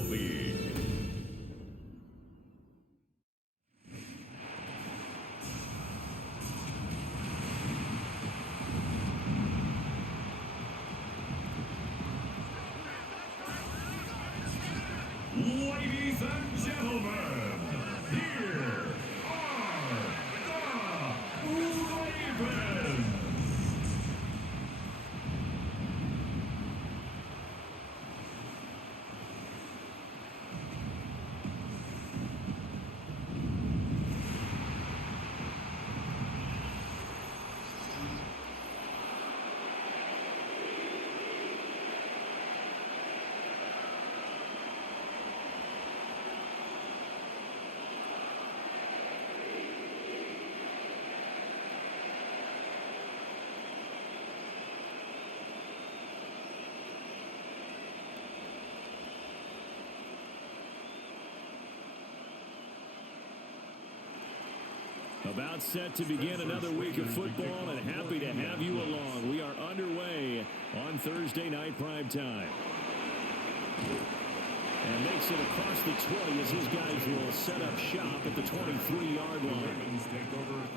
MLB. Ladies and gentlemen, here are the Ravens. About set to begin another week of football, and happy to have you along. We are underway on Thursday night prime time. And makes it across the 20 as his guys will set up shop at the 23-yard line.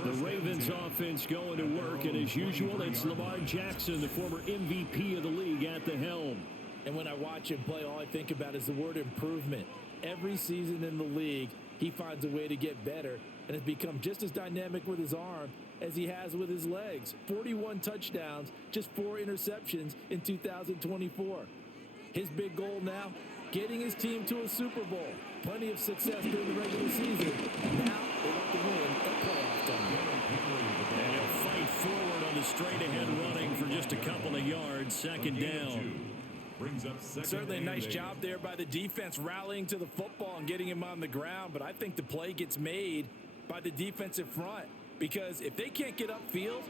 The Ravens offense going to work, and as usual, it's Lamar Jackson, the former MVP of the league, at the helm. And when I watch him play, all I think about is the word improvement. Every season in the league, he finds a way to get better, and has become just as dynamic with his arm as he has with his legs. 41 touchdowns, just 4 interceptions in 2024. His big goal now, getting his team to a Super Bowl. Plenty of success during the regular season. Now they want to win at playoff time. And he'll fight forward on the straight-ahead running for just a couple of yards. Second down. Certainly a nice job there by the defense rallying to the football and getting him on the ground, but I think the play gets made by the defensive front, because if they can't get upfield,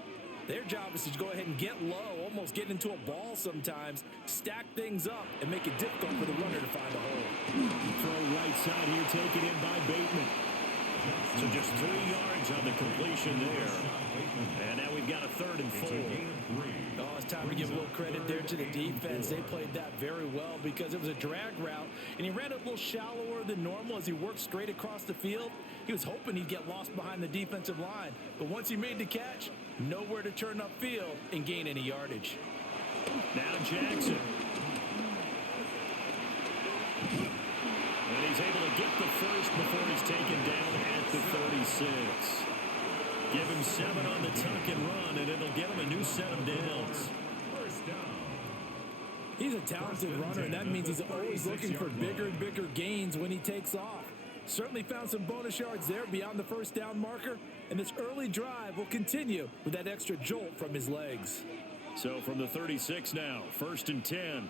their job is to go ahead and get low, almost get into a ball sometimes, stack things up, and make it difficult for the runner to find a hole. Throw right side here, taken in by Bateman. So just 3 yards on the completion there. And now we've got a 3rd and 4. Oh, it's time to give a little credit there to the defense. They played that very well because it was a drag route, and he ran a little shallower than normal as he worked straight across the field. He was hoping he'd get lost behind the defensive line, but once he made the catch, nowhere to turn upfield and gain any yardage. Now Jackson. And he's able to get the first before he's taken down at the 36. Give him 7 on the tuck and run, and it'll get him a new set of downs. He's a talented runner, and that means he's always looking for bigger and bigger gains when he takes off. Certainly found some bonus yards there beyond the first down marker, and this early drive will continue with that extra jolt from his legs. So from the 36 now, 1st and 10.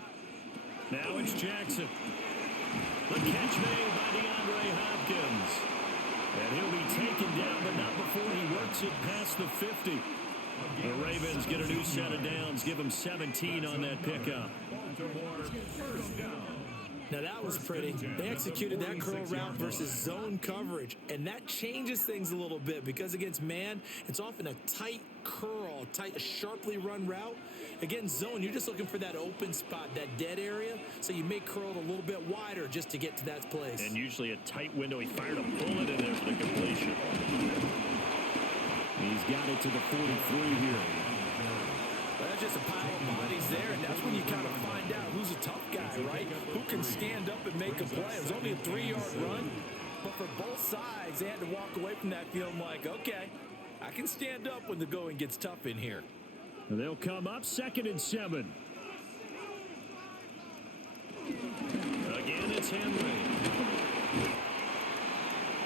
Now it's Jackson. The catch made by DeAndre Hopkins. And he'll be taken down, but not before he works it past the 50. The Ravens get a new set of downs, give him 17 on that pickup. Now that was pretty. They executed that curl route versus zone coverage, and that changes things a little bit because against man, it's often a tight curl, a sharply run route. Against zone, you're just looking for that open spot, that dead area, so you may curl it a little bit wider just to get to that place. And usually a tight window. He fired a bullet in there for the completion. He's got it to the 43 here. Well, that's just a pile of bodies there, and that's when you kind of find out who's a tough guy, right? Who can stand up and make a play. It was only a 3-yard run, but for both sides, they had to walk away from that feeling like, okay, I can stand up when the going gets tough in here. They'll come up 2nd and 7. Again, it's Henry.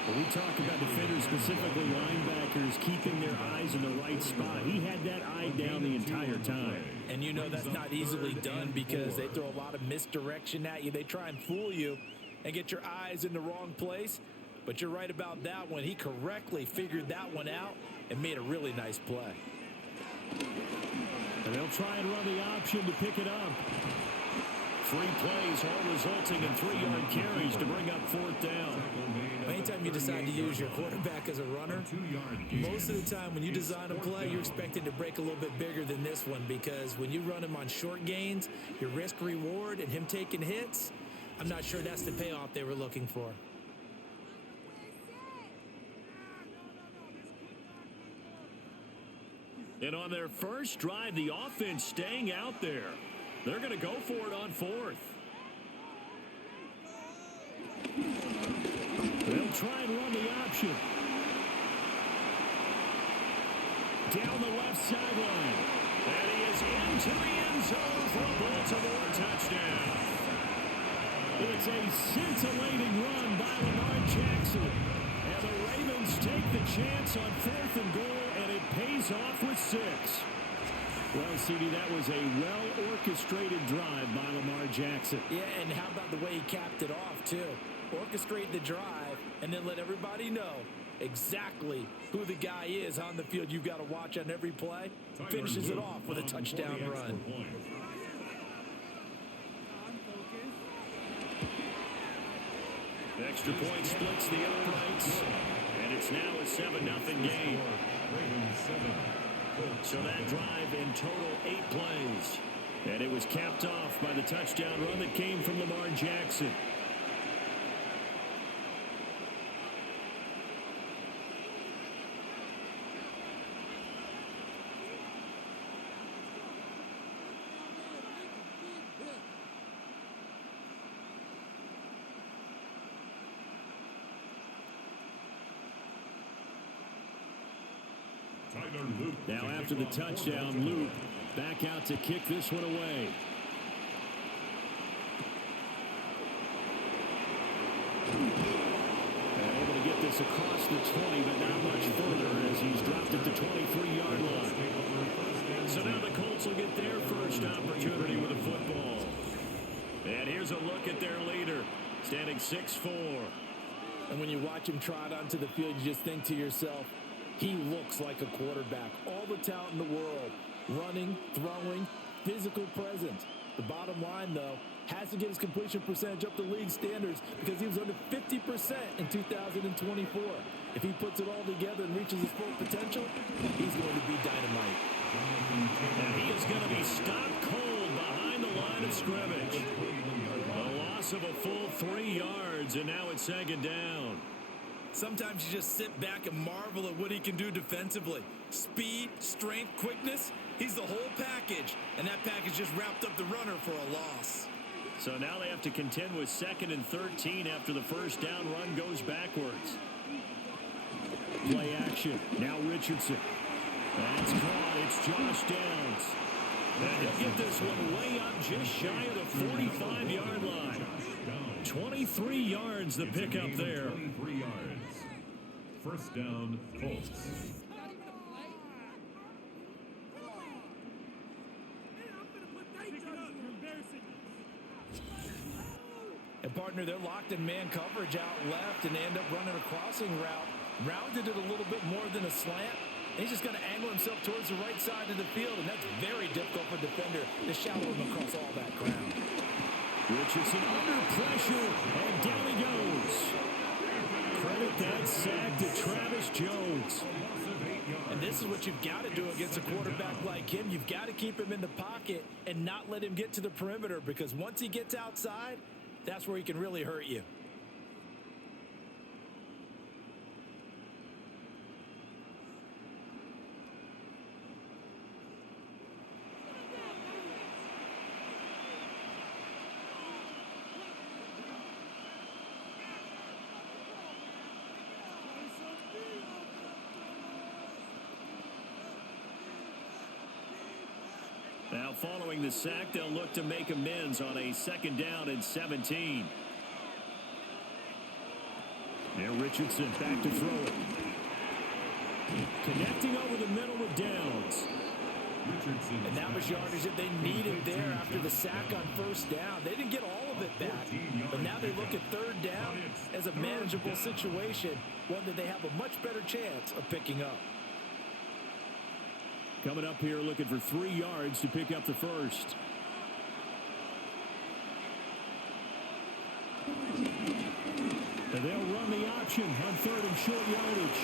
When we talk about defenders, specifically linebackers, keeping their eyes in the right spot, he had that eye down the entire time. And you know that's not easily done because they throw a lot of misdirection at you. They try and fool you and get your eyes in the wrong place. But you're right about that one. He correctly figured that one out and made a really nice play. And they'll try and run the option to pick it up. 3 plays, all resulting in 3-yard carries to bring up 4th down. Anytime you decide to use your quarterback as a runner, most of the time when you design a play, you're expected to break a little bit bigger than this one because when you run him on short gains, your risk reward and him taking hits, I'm not sure that's the payoff they were looking for. And on their first drive, the offense staying out there. They're going to go for it on fourth. They'll try and run the option. Down the left sideline. And he is into the end zone for a Baltimore touchdown. It's a scintillating run by Lamar Jackson. And the Ravens take the chance on 4th and goal, and it pays off with 6. Well, CD, that was a well-orchestrated drive by Lamar Jackson. Yeah, and how about the way he capped it off, too? Orchestrate the drive and then let everybody know exactly who the guy is on the field you've got to watch on every play. Finishes it off with a touchdown run. Extra point splits the uprights, and it's now a 7-0 game. So that drive in total 8 plays. And it was capped off by the touchdown run that came from Lamar Jackson. Now after the touchdown, Luke back out to kick this one away. And able to get this across the 20, but not much further as he's dropped at the 23-yard line. So now the Colts will get their first opportunity with a football. And here's a look at their leader, standing 6'4". And when you watch him trot onto the field, you just think to yourself, he looks like a quarterback. All the talent in the world. Running, throwing, physical presence. The bottom line, though, has to get his completion percentage up to league standards because he was under 50% in 2024. If he puts it all together and reaches his full potential, he's going to be dynamite. And he is going to be stopped cold behind the line of scrimmage. A loss of a full 3 yards, and now it's 2nd down. Sometimes you just sit back and marvel at what he can do defensively. Speed, strength, quickness, he's the whole package. And that package just wrapped up the runner for a loss. So now they have to contend with 2nd and 13 after the first down run goes backwards. Play action. Now Richardson. That's caught. It's Josh Downs. And he'll get this one way up just shy of the 45-yard line. 23 yards the pickup there. 23 yards. First down, Colts. And partner, they're locked in man coverage out left, and they end up running a crossing route. Rounded it a little bit more than a slant. And he's just going to angle himself towards the right side of the field, and that's very difficult for a defender to shallow him across all that ground. Richardson under pressure, and down he goes. Credit that sack to Travis Jones. And this is what you've got to do against a quarterback like him. You've got to keep him in the pocket and not let him get to the perimeter, because once he gets outside, that's where he can really hurt you. Now following the sack, they'll look to make amends on a 2nd down and 17. Now Richardson back to throw it. Connecting over the middle with Downs. And that was yardage that they needed there after the sack on 1st down. They didn't get all of it back, but now they look at 3rd down as a manageable situation, one that they have a much better chance of picking up. Coming up here looking for 3 yards to pick up the first. And they'll run the option on 3rd and short yardage.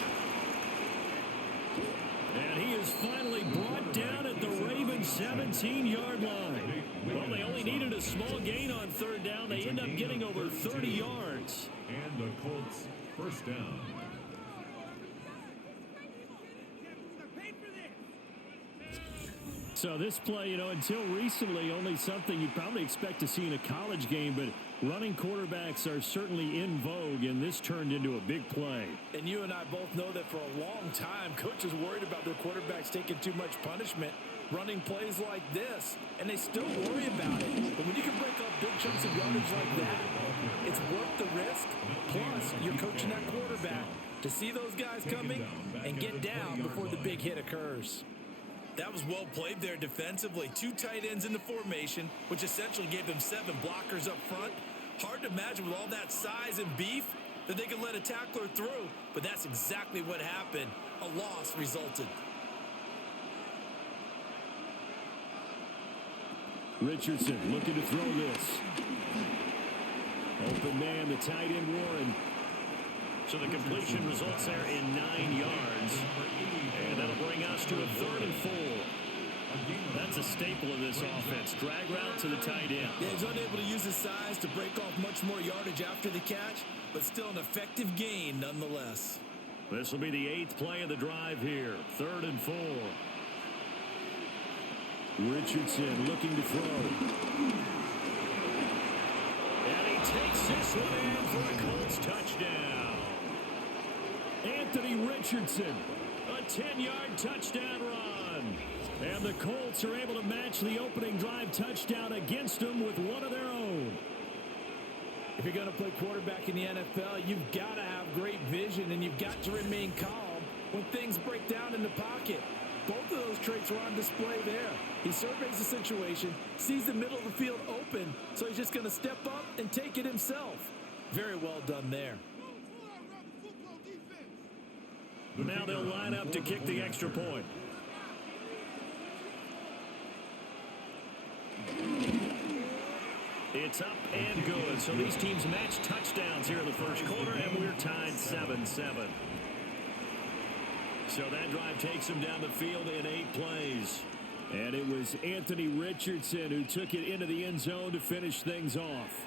And he is finally brought down at the Ravens 17-yard line. Well, they only needed a small gain on third down. They end up getting over 30 yards. And the Colts first down. So this play, until recently, only something you'd probably expect to see in a college game, but running quarterbacks are certainly in vogue, and this turned into a big play. And you and I both know that for a long time, coaches worried about their quarterbacks taking too much punishment, running plays like this, and they still worry about it. But when you can break up big chunks of yardage like that, it's worth the risk. Plus, you're coaching that quarterback to see those guys coming and get down before the big hit occurs. That was well played there defensively. 2 tight ends in the formation, which essentially gave them 7 blockers up front. Hard to imagine with all that size and beef that they could let a tackler through, but that's exactly what happened. A loss resulted. Richardson looking to throw this. Open man, the tight end Warren. So the completion results there in 9 yards. And that'll bring us to a 3rd and 4. That's a staple of this offense. Drag route to the tight end. Yeah, he's unable to use his size to break off much more yardage after the catch, but still an effective gain nonetheless. This will be the 8th play of the drive here. 3rd and 4. Richardson looking to throw. And he takes this one in for a Colts touchdown. Anthony Richardson, a 10-yard touchdown run. And the Colts are able to match the opening drive touchdown against them with one of their own. If you're going to play quarterback in the NFL, you've got to have great vision, and you've got to remain calm when things break down in the pocket. Both of those traits are on display there. He surveys the situation, sees the middle of the field open, so he's just going to step up and take it himself. Very well done there. Now they'll line up to kick the extra point. It's up and good. So these teams match touchdowns here in the first quarter, and we're tied 7-7. So that drive takes them down the field in 8 plays. And it was Anthony Richardson who took it into the end zone to finish things off.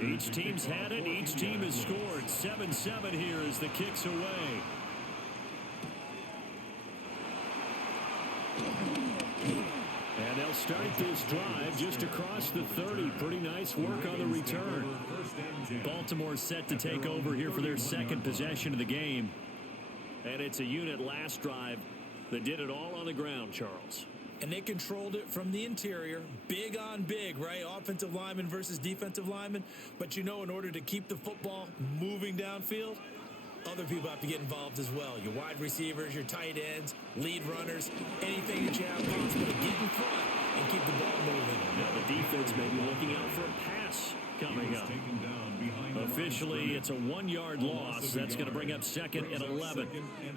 Each team's had it. Each team has scored. 7-7 here as the kick's away. And they'll start this drive just across the 30. Pretty nice work on the return. Baltimore set to take over here for their 2nd possession of the game. And it's a unit last drive that did it all on the ground, Charles. And they controlled it from the interior. Big on big, right? Offensive lineman versus defensive lineman. But in order to keep the football moving downfield, other people have to get involved as well. Your wide receivers, your tight ends, lead runners, anything that you have possible to get in front and keep the ball moving. Now the defense may be looking out for a pass coming up. Officially, it's a 1-yard loss. That's going to bring up 2nd and 11.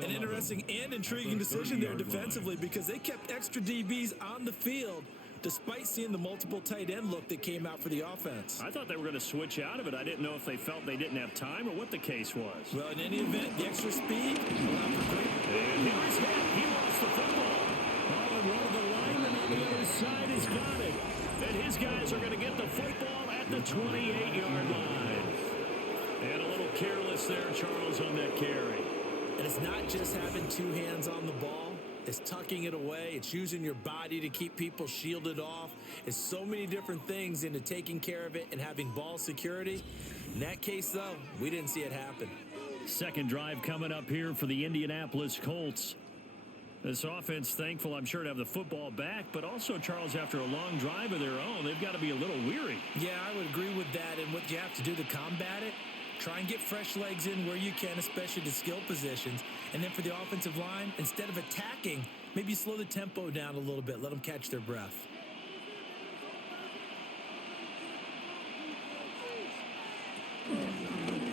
An interesting and intriguing decision there defensively because they kept extra DBs on the field despite seeing the multiple tight end look that came out for the offense. I thought they were going to switch out of it. I didn't know if they felt they didn't have time or what the case was. Well, in any event, the extra speed allowed for great. And here's hit. He lost the football. Oh, and one of the linemen on the other side has got it. And his guys are going to get the football at the 28-yard line. And a little careless there, Charles, on that carry. And it's not just having 2 hands on the ball. It's tucking it away. It's using your body to keep people shielded off. It's so many different things into taking care of it and having ball security. In that case, though, we didn't see it happen. 2nd drive coming up here for the Indianapolis Colts. This offense, thankful, I'm sure, to have the football back, but also, Charles, after a long drive of their own, they've got to be a little weary. Yeah, I would agree with that. And what you have to do to combat it, try and get fresh legs in where you can, especially to skill positions. And then for the offensive line, instead of attacking, maybe slow the tempo down a little bit. Let them catch their breath.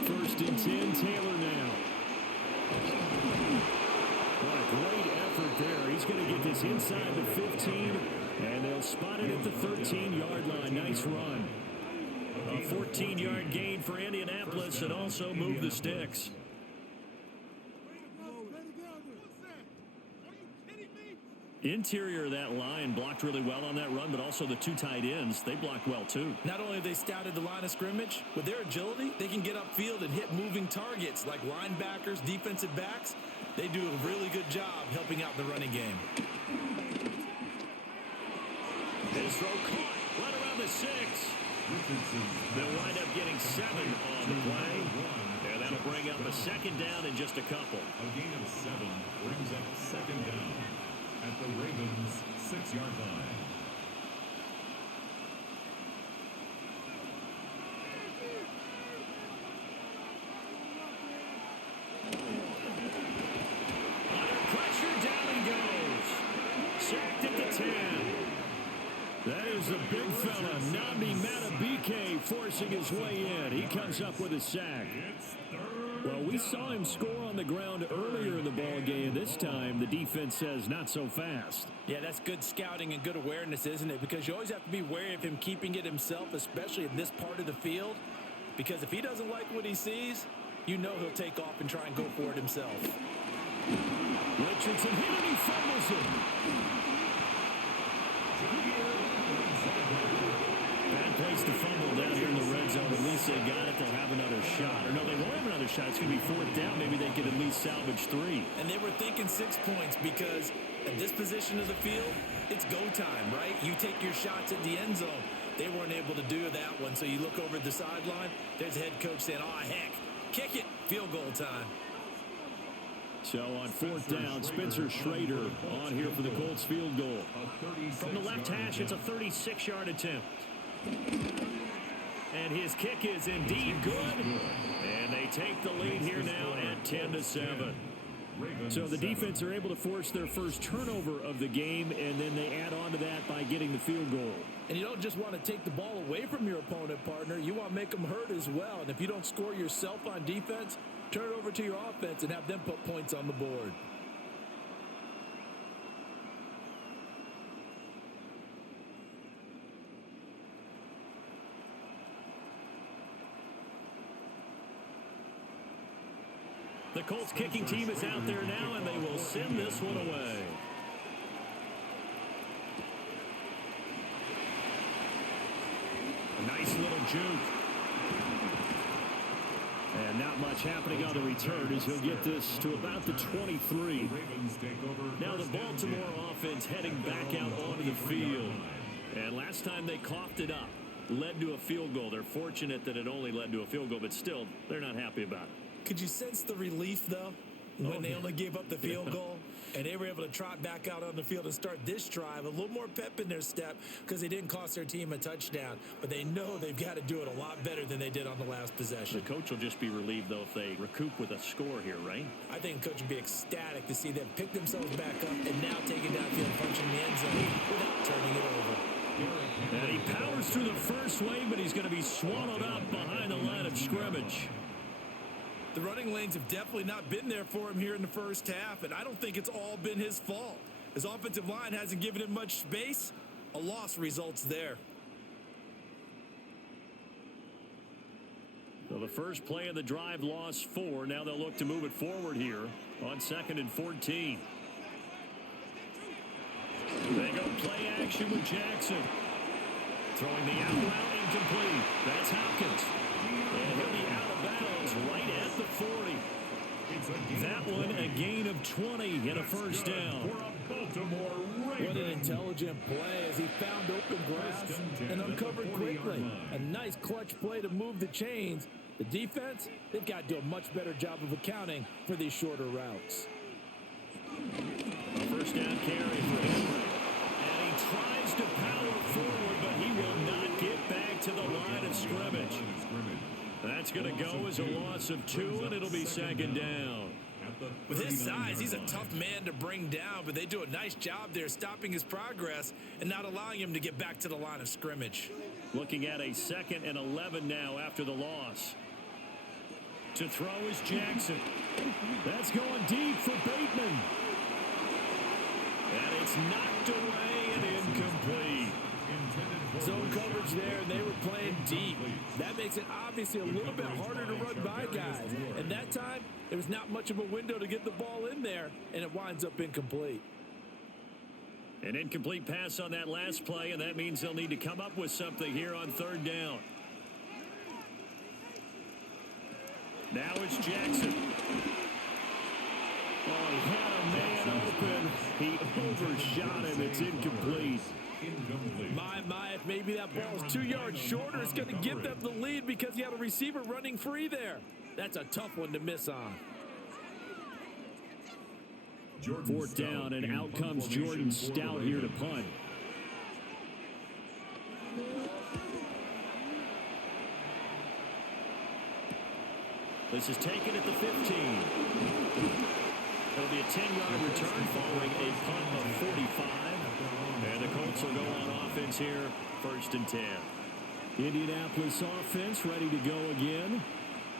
First and 10, Taylor now. What a great effort there. He's going to get this inside the 15, and they'll spot it at the 13-yard line. Nice run. A 14-yard gain for Indianapolis and also move the sticks. Interior of that line blocked really well on that run, but also the two tight ends, they blocked well too. Not only have they scouted the line of scrimmage, with their agility, they can get upfield and hit moving targets like linebackers, defensive backs. They do a really good job helping out the running game. His throw caught right around the 6. They'll wind up getting 7 on the play. And that'll bring up a second down in just a couple. A gain of 7 brings up second down at the Ravens' 6-yard line. Under pressure, down he goes. Sacked at the 10. That is a big fella, Nnamdi Madubuike, forcing his way in. He comes up with a sack. Well, we saw him score on the ground earlier in the ball game. This time, the defense says not so fast. Yeah, that's good scouting and good awareness, isn't it? Because you always have to be wary of him keeping it himself, especially in this part of the field. Because if he doesn't like what he sees, you know he'll take off and try and go for it himself. Richardson hit and he fumbles it. Bad place to fumble down here in the red zone. At least they got it. They'll have another shot. Or no, they won't have another shot. It's going to be 4th down. Maybe they could at least salvage 3. And they were thinking 6 points because at this position of the field, it's go time, right? You take your shots at the end zone. They weren't able to do that one. So you look over at the sideline. There's the head coach saying, oh, heck, kick it. Field goal time. So on 4th down, Spencer Schrader on here for the Colts field goal. From the left hash, it's a 36-yard attempt. And his kick is indeed good. And they take the lead here now at 10-7. So the defense are able to force their first turnover of the game, and then they add on to that by getting the field goal. And you don't just want to take the ball away from your opponent, partner. You want to make them hurt as well. And if you don't score yourself on defense, turn it over to your offense and have them put points on the board. The Colts kicking team is out there now, and they will send this one away. A nice little juke. And not much happening on the return as he'll get this to about the 23. Now the Baltimore offense heading back out onto the field. And last time they coughed it up, led to a field goal. They're fortunate that it only led to a field goal, but still, they're not happy about it. Could you sense the relief, though, when they only gave up the field goal? And they were able to trot back out on the field and start this drive. A little more pep in their step because they didn't cost their team a touchdown. But they know they've got to do it a lot better than they did on the last possession. The coach will just be relieved, though, if they recoup with a score here, right? I think the coach would be ecstatic to see them pick themselves back up and now take it downfield, punching the end zone without turning it over. And he powers through the first wave, but he's going to be swallowed up behind the line of scrimmage. The running lanes have definitely not been there for him here in the first half, and I don't think it's all been his fault. His offensive line hasn't given him much space. A loss results there. So the first play of the drive lost 4. Now they'll look to move it forward here on 2nd and 14. They go play action with Jackson. Throwing the out route incomplete. That's Hopkins. And he'll be out of bounds right at the 40. That one a gain of 20 and a first down. What an intelligent play as he found open grass and uncovered quickly. A nice clutch play to move the chains. The defense, they've got to do a much better job of accounting for these shorter routes. First down carry for Henry. And he tries to power forward, but he will not get back to the line of scrimmage. That's going to go as a loss of 2, and it'll be second down. With his size, he's a tough man to bring down, but they do a nice job there stopping his progress and not allowing him to get back to the line of scrimmage. Looking at a 2nd and 11 now after the loss. To throw is Jackson. That's going deep for Bateman. And it's knocked away and incomplete. Zone coverage coverage there, and they were playing deep. That makes it obviously a little bit harder to run by guys. And that time, there was not much of a window to get the ball in there, and it winds up incomplete. An incomplete pass on that last play, and that means they'll need to come up with something here on third down. Now it's Jackson. Oh, he had a man open. He overshot him. It's incomplete. My, if maybe that ball's 2 yards shorter, it's going to give them the lead because he had a receiver running free there. That's a tough one to miss on. Fourth down, and out comes Jordan Stout here to punt. This is taken at the 15. It'll be a 10-yard return following a punt of 45. And the Colts will go on offense here, 1st and 10. Indianapolis offense ready to go again.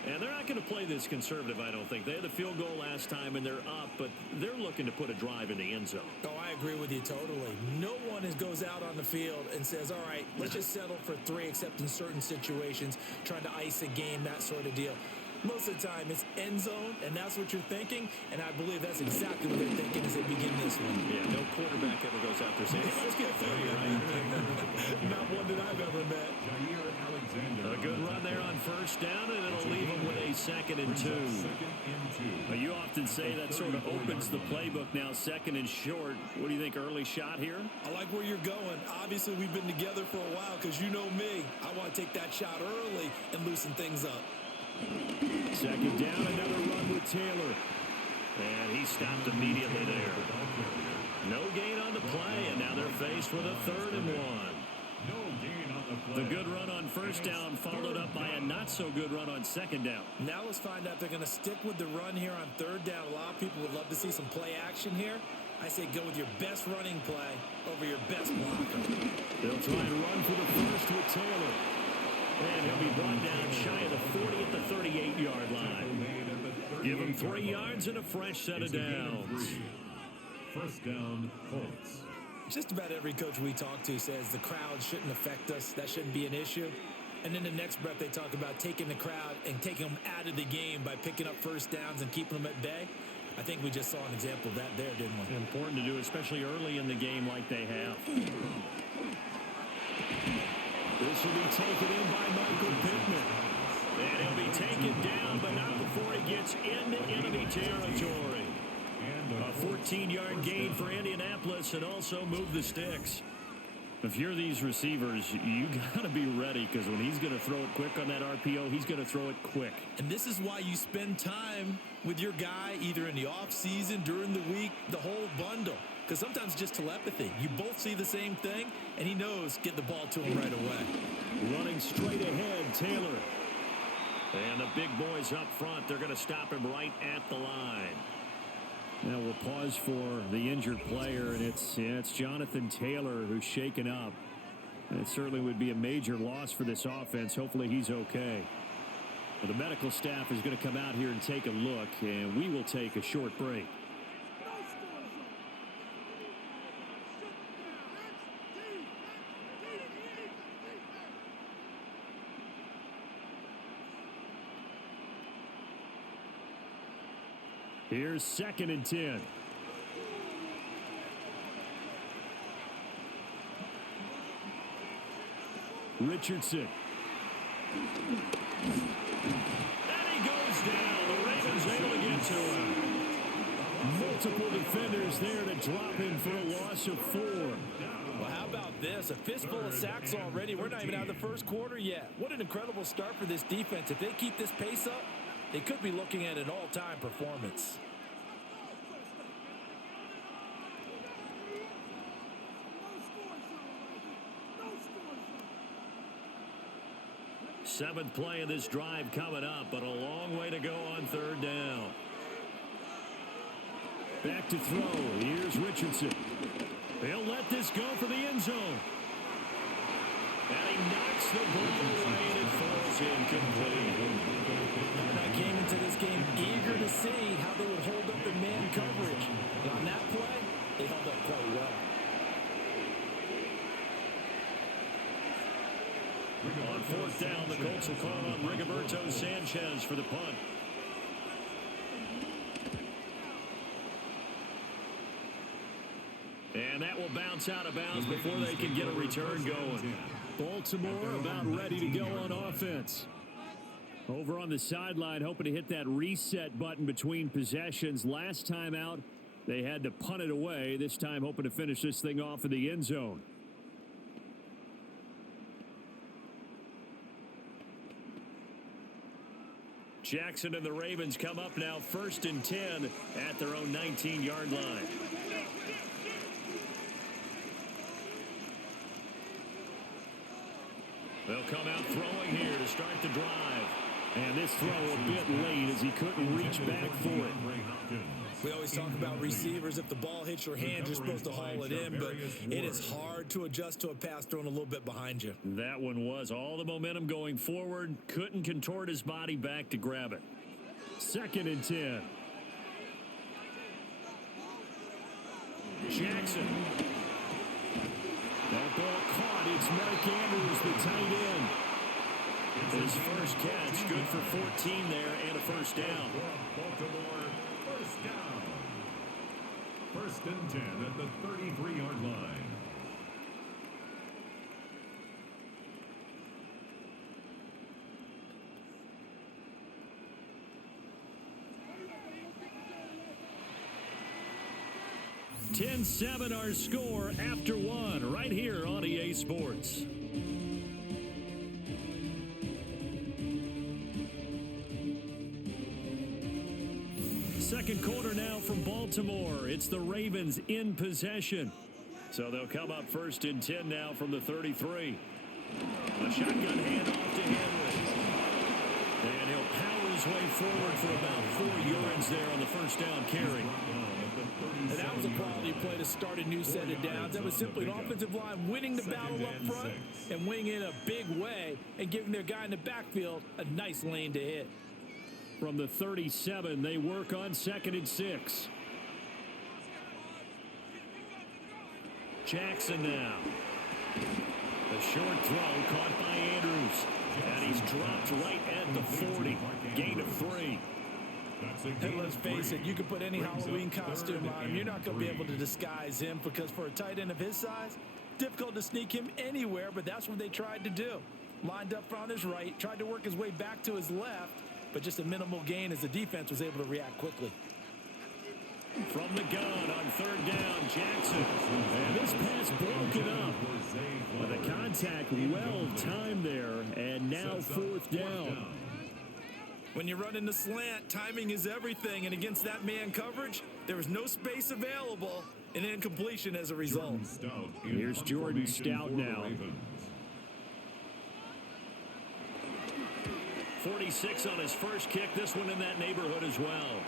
And they're not going to play this conservative, I don't think. They had the field goal last time, and they're up, but they're looking to put a drive in the end zone. Oh, I agree with you totally. No one goes out on the field and says, all right, let's just settle for 3, except in certain situations, trying to ice a game, that sort of deal. Most of the time, it's end zone, and that's what you're thinking, and I believe that's exactly what they're thinking as they begin this one. Yeah, no quarterback ever goes out there saying, hey, let's get 3, right? Not one that I've ever met. A good run there on 1st down, and it'll leave them with a 2nd and 2. But you often say that sort of opens the playbook now, 2nd and short. What do you think, early shot here? I like where you're going. Obviously, we've been together for a while because you know me. I want to take that shot early and loosen things up. 2nd down, another run with Taylor. And he stopped immediately there. No gain on the play, and now they're faced with a 3rd and 1. The good run on 1st down followed up by a not-so-good run on 2nd down. Now let's find out if they're going to stick with the run here on 3rd down. A lot of people would love to see some play action here. I say go with your best running play over your best blocker. They'll try and run for the first with Taylor. And he'll be brought down shy of the 40 at the 38-yard line. Give him 3 yards and a fresh set of downs. 1st down, Colts. Just about every coach we talk to says the crowd shouldn't affect us. That shouldn't be an issue. And in the next breath, they talk about taking the crowd and taking them out of the game by picking up 1st downs and keeping them at bay. I think we just saw an example of that there, didn't we? Important to do, especially early in the game like they have. This will be taken in by Michael Pittman. And he'll be taken down, but not before he gets into enemy territory. A 14-yard gain for Indianapolis, and also move the sticks. If you're these receivers, you got to be ready, because when he's going to throw it quick on that RPO, he's going to throw it quick. And this is why you spend time with your guy, either in the offseason, during the week, the whole bundle. Because sometimes it's just telepathy. You both see the same thing, and he knows get the ball to him right away. Running straight ahead, Taylor. And the big boys up front, they're going to stop him right at the line. Now we'll pause for the injured player, and it's Jonathan Taylor who's shaken up. And it certainly would be a major loss for this offense. Hopefully he's okay. Well, the medical staff is going to come out here and take a look, and we will take a short break. Here's 2nd and 10. Richardson. And he goes down. The Ravens able to get to him. Multiple defenders there to drop him for a loss of 4. Well, how about this? A fistful of sacks already. We're not even out of the first quarter yet. What an incredible start for this defense. If they keep this pace up, they could be looking at an all-time performance. Seventh play of this drive coming up, but a long way to go on 3rd down. Back to throw. Here's Richardson. He'll let this go for the end zone. And he knocks the ball away, and it falls incomplete. And I came into this game eager to see how they would hold up in man coverage. And on that play, they held up quite well. On fourth down, the Colts will call on Rigoberto Sanchez for the punt. And that will bounce out of bounds before they can get a return going. Baltimore about ready to go on offense. Over on the sideline, hoping to hit that reset button between possessions. Last time out, they had to punt it away. This time, hoping to finish this thing off in the end zone. Jackson and the Ravens come up now 1st and 10 at their own 19-yard line. They'll come out throwing here to start the drive. And this throw a bit late as he couldn't reach back for it. We always talk about receivers. If the ball hits your hand, you're supposed to haul it in, but it is hard to adjust to a pass thrown a little bit behind you. That one was all the momentum going forward. Couldn't contort his body back to grab it. 2nd and 10. Jackson. That ball caught. It's Mark Andrews, the tight end. His first catch, good for 14 there and a first down. Baltimore, first down. 1st and 10 at the 33-yard line. (10-7) our score after one right here on EA Sports. Second quarter now from Baltimore. It's the Ravens in possession. So they'll come up 1st and 10 now from the 33. A shotgun handoff to Henry. And he'll power his way forward for about 4 yards there on the first down carry. And that was a quality play to start a new set of downs. That was simply an offensive line winning the battle up front and winning in a big way and giving their guy in the backfield a nice lane to hit. From the 37, they work on 2nd and 6. Jackson now. The short throw caught by Andrews. And he's dropped right at the 40. Gain of 3. Hey, let's face it, you can put any Halloween costume on him. You're not going to be able to disguise him because for a tight end of his size, difficult to sneak him anywhere, but that's what they tried to do. Lined up on his right, tried to work his way back to his left, but just a minimal gain as the defense was able to react quickly. From the gun on 3rd down, Jackson. And this pass broken up. But the contact well timed there, and now 4th down. When you're running the slant, timing is everything, and against that man coverage, there was no space available, and incompletion as a result. Here's Jordan Stout now. 46 on his first kick. This one in that neighborhood as well.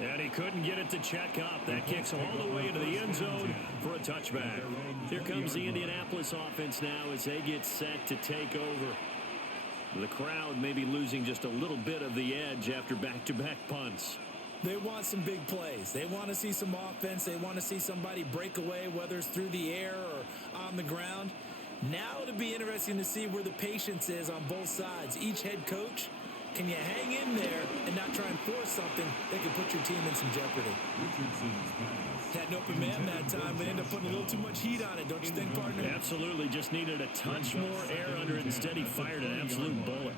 And he couldn't get it to check up. That kicks all the way into the end zone for a touchback. Here comes the Indianapolis offense now as they get set to take over. The crowd may be losing just a little bit of the edge after back-to-back punts. They want some big plays. They want to see some offense. They want to see somebody break away, whether it's through the air or on the ground. Now it'll be interesting to see where the patience is on both sides. Each head coach, can you hang in there and not try and force something that could put your team in some jeopardy? Had an open man that time, but ended up putting a little too much heat on it, don't you think, partner? Absolutely. Just needed a touch more air under it. Instead, he fired an absolute bullet.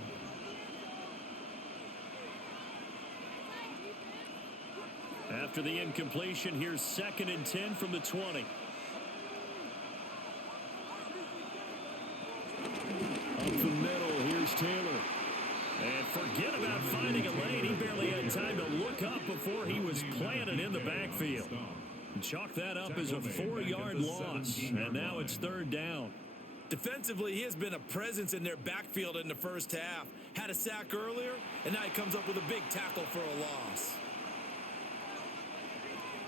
After the incompletion, here's 2nd and 10 from the 20. Up the middle, here's Taylor. And forget about finding a lane. He barely had time to look up before he was planted in the backfield. Chalk that up as a 4-yard loss. And now it's 3rd down. Defensively, he has been a presence in their backfield in the first half. Had a sack earlier, and now he comes up with a big tackle for a loss.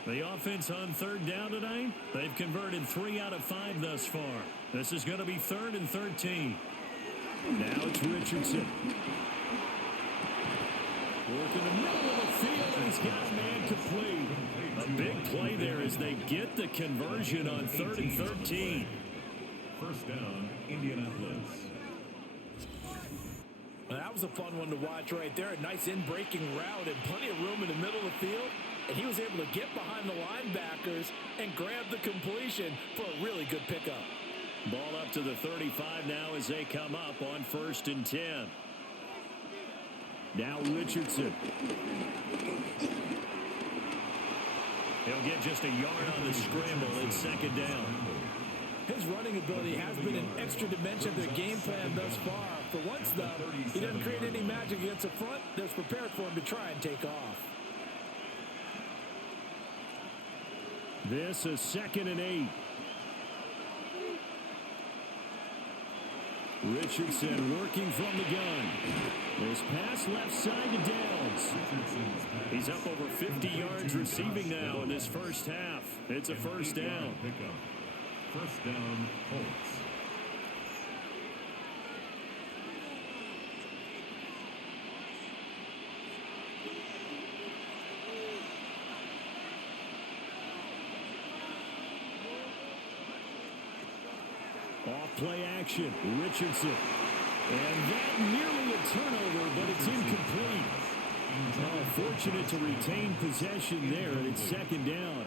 The offense on 3rd down tonight, they've converted 3 out of 5 thus far. This is going to be 3rd and 13. Now it's Richardson. Working the middle of the field, and he's got a man complete. A big play there as they get the conversion on 3rd and 13. First down, Indianapolis. Well, that was a fun one to watch right there. A nice in-breaking route and plenty of room in the middle of the field. And he was able to get behind the linebackers and grab the completion for a really good pickup. Ball up to the 35 now as they come up on 1st and 10. Now Richardson. He'll get just a yard on the scramble. It's 2nd down. His running ability has been an extra dimension of their game plan thus far. For once, though, he doesn't create any magic against the front that's prepared for him to try and take off. This is 2nd and 8. Richardson working from the gun. This pass left side to Downs. He's up over 50 yards receiving now in this first half. It's a 1st down. First down, Colts. Off-play action, Richardson. And that nearly a turnover, but it's incomplete. Oh, fortunate to retain possession there, and it's 2nd down.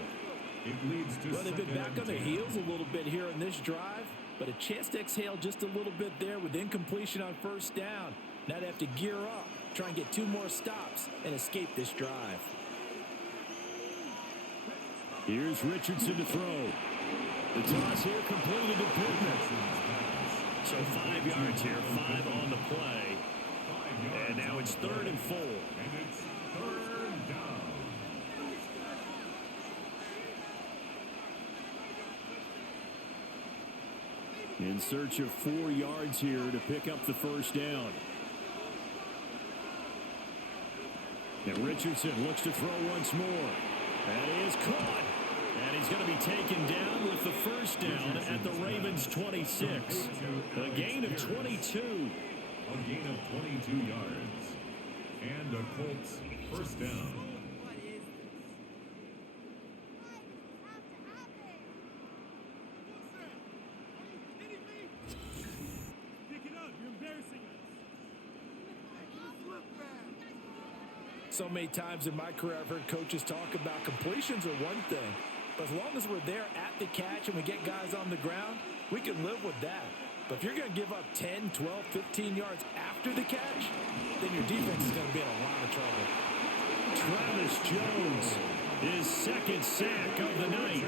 Well, they've been back on their heels a little bit here in this drive, but a chance to exhale just a little bit there with incompletion on 1st down. Now they have to gear up, try and get 2 more stops, and escape this drive. Here's Richardson to throw. The toss here completed to Pittman. So 5 yards here, 5 on the play. And now it's 3rd and 4. And it's 3rd down. In search of 4 yards here to pick up the 1st down. And Richardson looks to throw once more. That is caught. And he's going to be taken down with the 1st down at the Ravens 26. A gain of 22. A gain of 22 yards. And the Colts 1st down. So many times in my career, I've heard coaches talk about completions are one thing, but as long as we're there at the catch and we get guys on the ground, we can live with that. But if you're going to give up 10, 12, 15 yards after the catch, then your defense is going to be in a lot of trouble. Travis Jones, his 2nd sack of the night.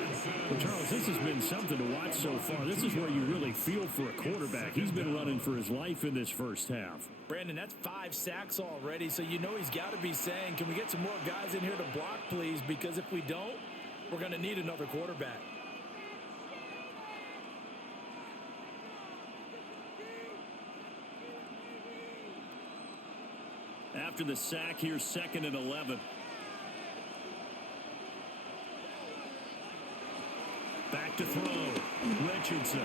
Well, Charles, this has been something to watch so far. This is where you really feel for a quarterback. He's been running for his life in this first half. Brandon, that's 5 sacks already, so you know he's got to be saying, can we get some more guys in here to block, please? Because if we don't, we're going to need another quarterback. After the sack, here's 2nd and 11. Back to throw. Richardson.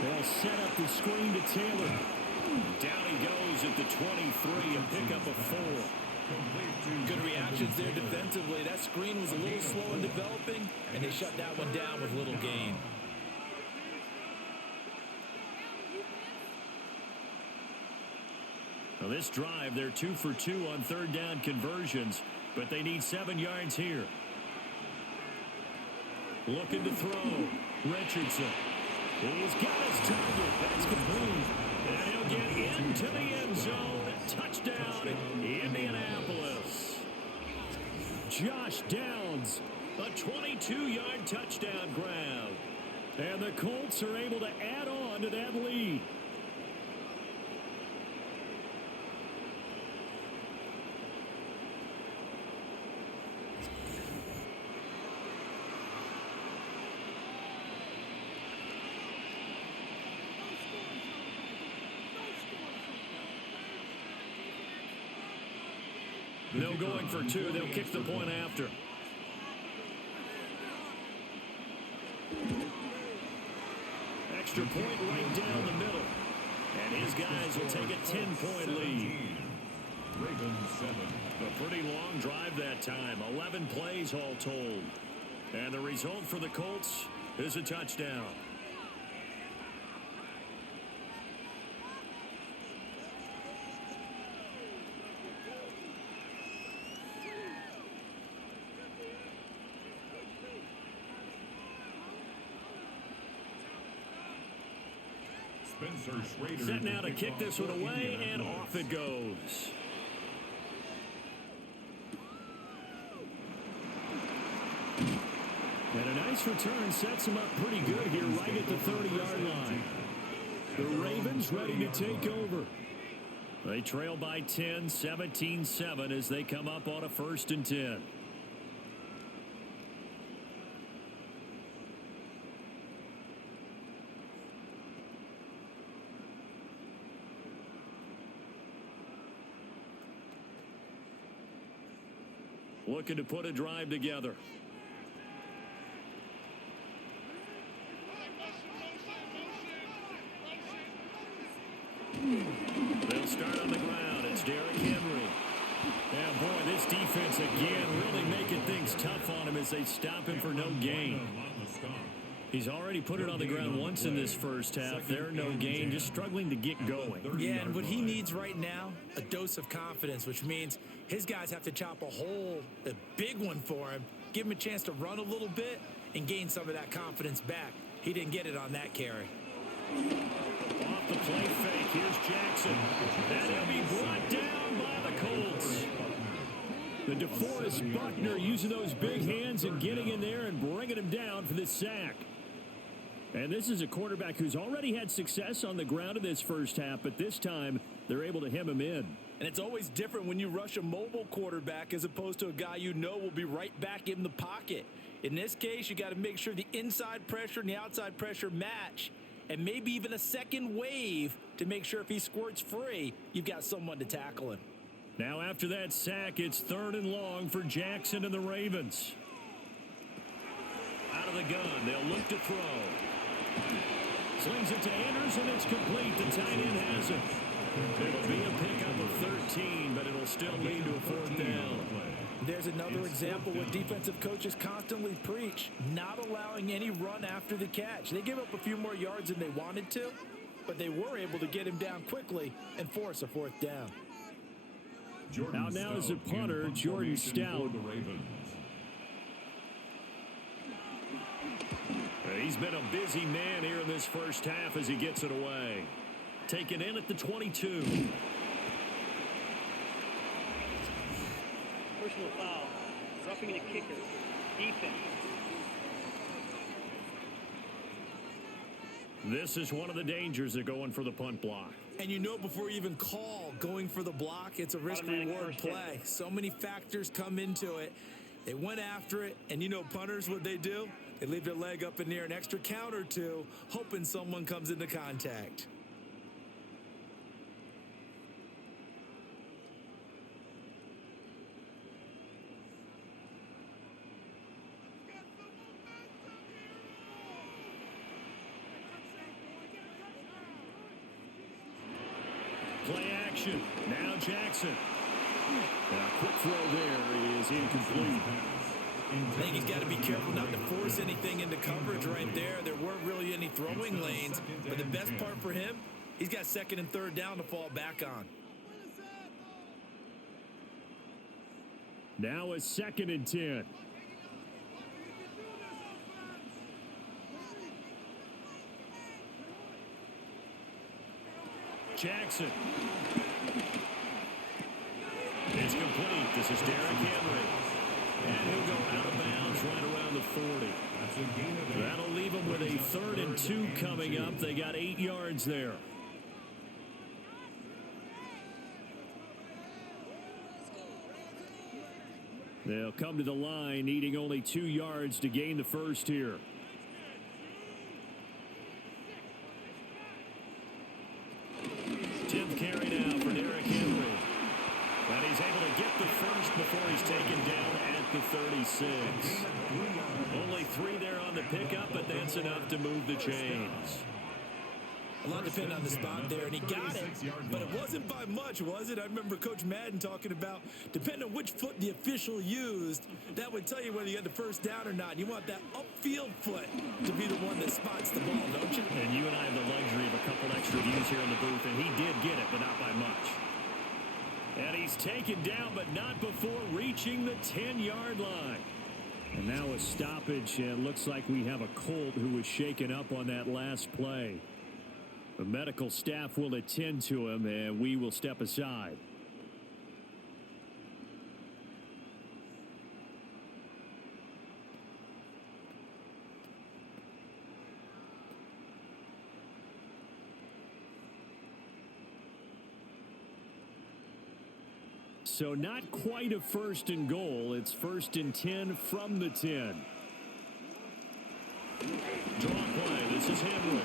They'll set up the screen to Taylor. Down he goes at the 23 and pick up a 4. Good reactions there defensively. That screen was a little slow in developing, and they shut that one down with little gain. Now this drive, they're 2 for 2 on 3rd down conversions, but they need 7 yards here. Looking to throw. Richardson. He's got his target. That's complete. And he'll get into the end zone. Touchdown, Indianapolis. Josh Downs. A 22-yard touchdown grab. And the Colts are able to add on to that lead. No going for 2. They'll kick the point after. Extra point right down the middle. And his guys will take a 10-point lead. Ravens 7. A pretty long drive that time. 11 plays all told. And the result for the Colts is a touchdown. Set now to kick this one away, and off it goes. And a nice return sets him up pretty good here right at the 30-yard line. The Ravens ready to take over. They trail by 10, 17-7 as they come up on a 1st and 10. Looking to put a drive together. They'll start on the ground. It's Derrick Henry. Yeah, boy, this defense again really making things tough on him as they stop him for no gain. He's already put it on the ground once in this first half. They're no gain, just struggling to get going. Yeah, and what he needs right now, a dose of confidence, which means his guys have to chop a hole, a big one for him, give him a chance to run a little bit and gain some of that confidence back. He didn't get it on that carry. Off the play fake, here's Jackson. And he'll be brought down by the Colts. The DeForest Buckner using those big hands and getting in there and bringing him down for this sack. And this is a quarterback who's already had success on the ground in this first half, but this time they're able to hem him in. And it's always different when you rush a mobile quarterback as opposed to a guy you know will be right back in the pocket. In this case, you got to make sure the inside pressure and the outside pressure match, and maybe even a second wave to make sure if he squirts free, you've got someone to tackle him. Now after that sack, it's 3rd and long for Jackson and the Ravens. Out of the gun, they'll look to throw. Slings it to Anders, and it's complete. The tight end has it. It'll be a pickup of 13, but it'll still lead to a 4th down. There's another example what defensive coaches constantly preach, not allowing any run after the catch. They gave up a few more yards than they wanted to, but they were able to get him down quickly and force a 4th down. Now is a punter, Jordan Stout. He's been a busy man here in this first half as he gets it away. Taken in at the 22. Personal foul. Roughing the kicker. Defense. This is one of the dangers of going for the punt block. And you know before you even call going for the block, it's a risk-reward play. So many factors come into it. They went after it, and you know punters, what they do? They leave their leg up in the air an extra count or two, hoping someone comes into contact. Play action. Now Jackson. A quick throw there is incomplete. I think he's got to be careful not to force anything into coverage right there. There weren't really any throwing lanes, but the best part for him, he's got 2nd and 3rd down to fall back on. Now a 2nd and 10. Jackson. It's complete. This is Derrick Henry. And he'll go out of bounds right around the 40. That'll leave him with a 3rd and 2 coming up. They got 8 yards there. They'll come to the line, needing only 2 yards to gain the first here. Carry now for Derrick Henry. And he's able to get the first before he's taken down at the 36. Only 3 there on the pickup, but that's enough to move the chains. A lot depended on the spot there, and he got it. But it wasn't by much, was it? I remember Coach Madden talking about, depending on which foot the official used, that would tell you whether you had the first down or not. You want that upfield foot to be the one that spots the ball, don't you? And you and I have the luxury of a couple extra views here in the booth, and he did get it, but not by much. And he's taken down, but not before reaching the 10-yard line. And now a stoppage, and looks like we have a Colt who was shaken up on that last play. The medical staff will attend to him, and we will step aside. So not quite a first and goal. It's 1st and 10 from the 10. Draw play. This is Henry.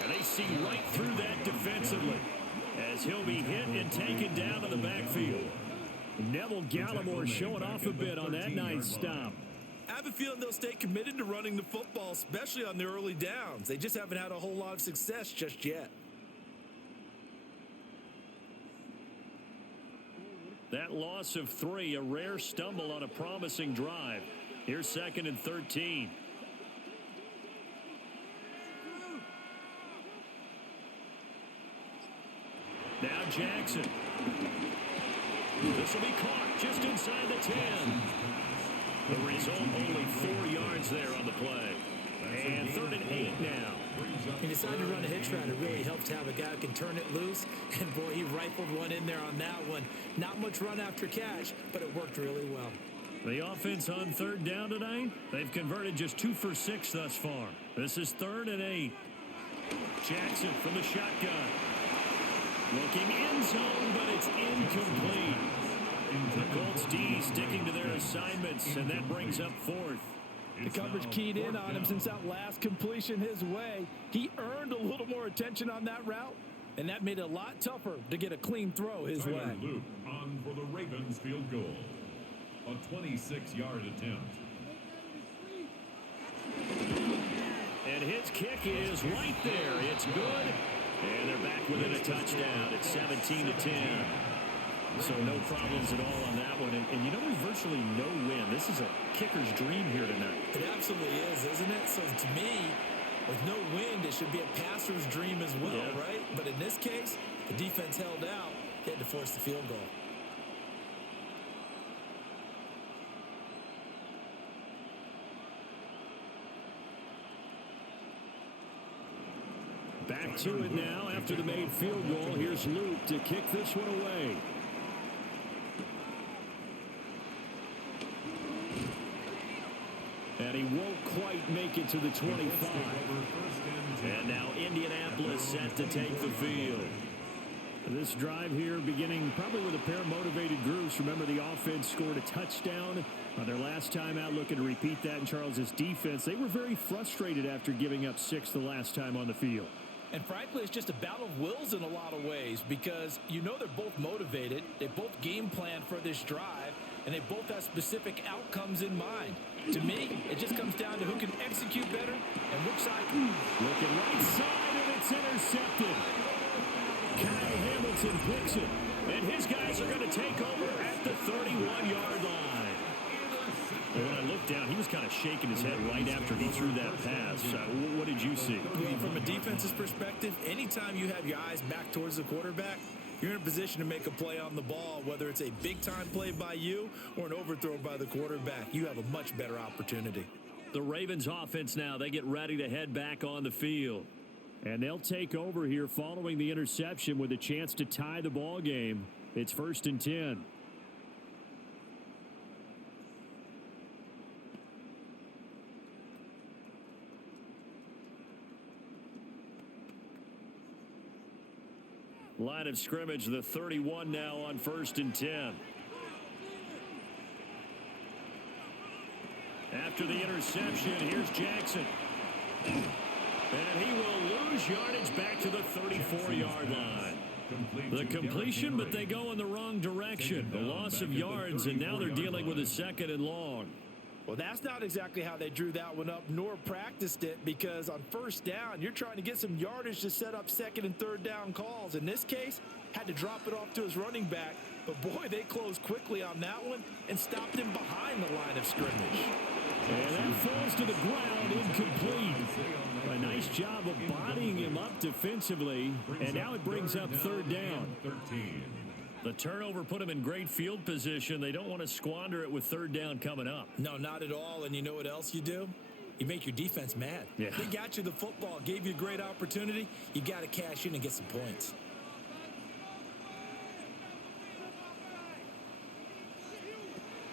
And they see right through that defensively as he'll be hit and taken down in the backfield. Neville Gallimore showing off a bit on that nice stop. I have a feeling they'll stay committed to running the football, especially on the early downs. They just haven't had a whole lot of success just yet. That loss of 3, a rare stumble on a promising drive. Here's 2nd and 13. Now Jackson. This will be caught just inside the 10. The result, only 4 yards there on the play. And 3rd and 8 now. He decided to run a hitch route. It really helps to have a guy who can turn it loose. And, boy, he rifled one in there on that one. Not much run after catch, but it worked really well. The offense on 3rd down tonight, they've converted just 2 for 6 thus far. This is 3rd and 8. Jackson from the shotgun. Looking end zone, but it's incomplete. The Colts D sticking to their assignments, and that brings up 4th. The coverage keyed in on him since that last completion his way. He earned a little more attention on that route, and that made it a lot tougher to get a clean throw his way. Luke on for the Ravens field goal. A 26-yard attempt. And his kick is right there. It's good. And they're back within a touchdown. It's 17-10. So no problems at all on that one. And you know, there's virtually no win. This is a kicker's dream here tonight. It absolutely is, isn't it? So to me, with no wind, it should be a passer's dream as well, right? But in this case, the defense held out. They had to force the field goal. Back to it now after the made field goal. Here's Luke to kick this one away. And he won't quite make it to the 25. And now Indianapolis set to take the field. This drive here beginning probably with a pair of motivated groups. Remember, the offense scored a touchdown on their last time out, looking to repeat that in Charles's defense. They were very frustrated after giving up 6 the last time on the field. And frankly, it's just a battle of wills in a lot of ways because you know they're both motivated. They both game plan for this drive, and they both have specific outcomes in mind. To me, it just comes down to who can execute better and which side. Looking right side, and it's intercepted. Kyle Hamilton picks it, and his guys are going to take over at the 31-yard line. When I looked down, he was kind of shaking his head right after he threw that pass. What did you see? Well, from a defense's perspective, anytime you have your eyes back towards the quarterback, you're in a position to make a play on the ball, whether it's a big-time play by you or an overthrow by the quarterback. You have a much better opportunity. The Ravens offense now, they get ready to head back on the field. And they'll take over here following the interception with a chance to tie the ball game. It's 1st and 10. Line of scrimmage, the 31 now on 1st and 10. After the interception, here's Jackson. And he will lose yardage back to the 34-yard line. The completion, but they go in the wrong direction. The loss of yards, and now they're dealing with a 2nd and long. Well, that's not exactly how they drew that one up, nor practiced it, because on 1st down, you're trying to get some yardage to set up 2nd and 3rd down calls. In this case, had to drop it off to his running back, but boy, they closed quickly on that one and stopped him behind the line of scrimmage. And that falls to the ground, incomplete. A nice job of bodying him up defensively, and now it brings up 3rd down. The turnover put him in great field position. They don't want to squander it with 3rd down coming up. No, not at all. And you know what else you do? You make your defense mad. Yeah. They got you the football, gave you a great opportunity. You got to cash in and get some points.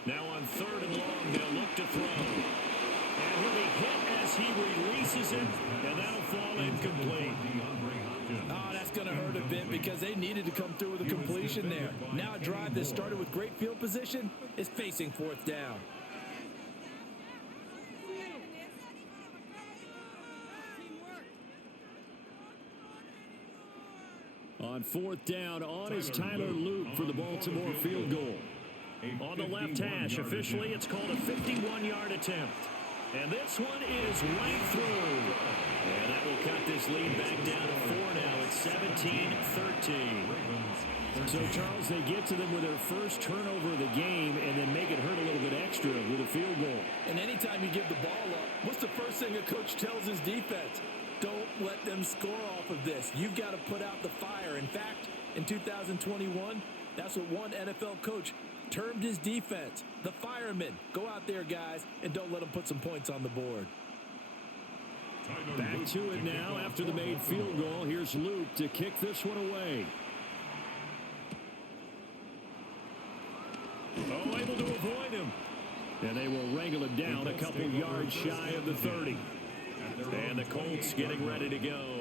Now on 3rd and long, they'll look to throw. And he'll be hit as he releases it, and that'll fall incomplete. Oh, that's going to hurt a bit because they needed to come through with a completion there. Now a drive that started with great field position is facing 4th down. On 4th down, on is Tyler Luke for the Baltimore field goal. On the left hash, officially, it's called a 51-yard attempt. And this one is right through. And that will cut this lead back down to 4 now. It's 17-13. So, Charles, they get to them with their first turnover of the game and then make it hurt a little bit extra with a field goal. And anytime you give the ball up, what's the first thing a coach tells his defense? Don't let them score off of this. You've got to put out the fire. In fact, in 2021, that's what one NFL coach termed his defense, the firemen. Go out there, guys, and don't let them put some points on the board. Back to it now after the made field goal. Here's Luke to kick this one away. Oh, able to avoid him. And they will wrangle him down a couple yards shy of the 30. And the Colts getting ready to go.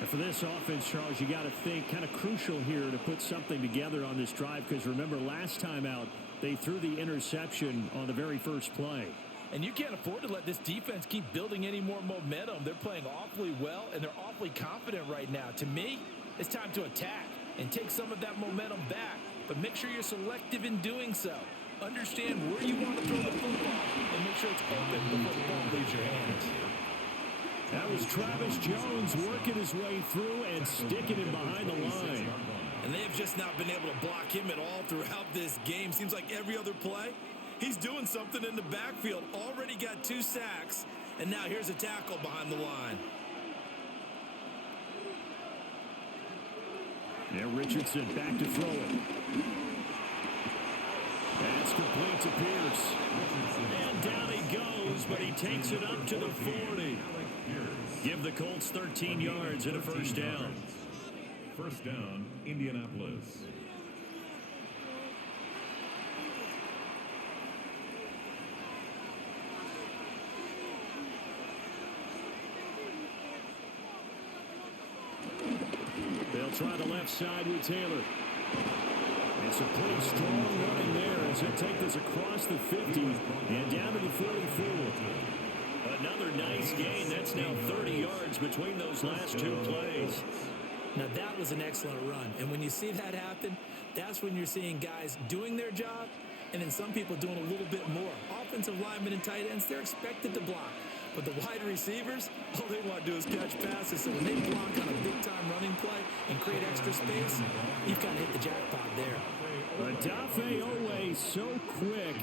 And for this offense, Charles, you got to think kind of crucial here to put something together on this drive because remember last time out they threw the interception on the very first play. And you can't afford to let this defense keep building any more momentum. They're playing awfully well, and they're awfully confident right now. To me, it's time to attack and take some of that momentum back, but make sure you're selective in doing so. Understand where you want to throw the football and make sure it's open before the ball leaves your hands. That was Travis Jones working his way through and sticking him behind the line. And they have just not been able to block him at all throughout this game. Seems like every other play, he's doing something in the backfield. Already got 2 sacks, and now here's a tackle behind the line. Now Richardson back to throw it. That's complete to Pierce. And down he goes, but he takes it up to the 40. Give the Colts 13 yards and a first down. First down, Indianapolis. They'll try the left side with Taylor. It's a pretty strong running there as he'll take this across the 50 and down to the 44. Another nice gain. That's now 30 yards between those last 2 plays. Now, that was an excellent run. And when you see that happen, that's when you're seeing guys doing their job and then some people doing a little bit more. Offensive linemen and tight ends, they're expected to block. But the wide receivers, all they want to do is catch passes. So when they block on a big-time running play and create extra space, you've got to hit the jackpot there. But Dafe always so quick,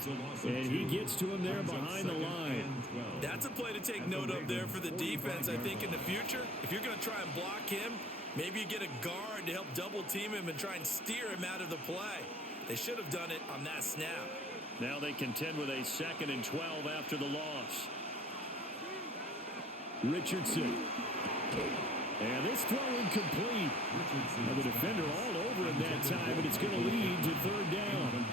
and he gets to him there behind the line. That's a play to take note of there for the defense, I think, in the future. If you're going to try and block him, maybe you get a guard to help double-team him and try and steer him out of the play. They should have done it on that snap. Now they contend with a 2nd and 12 after the loss. Richardson. And this throw incomplete. And the defender all over him that time, and it's going to lead to 3rd down.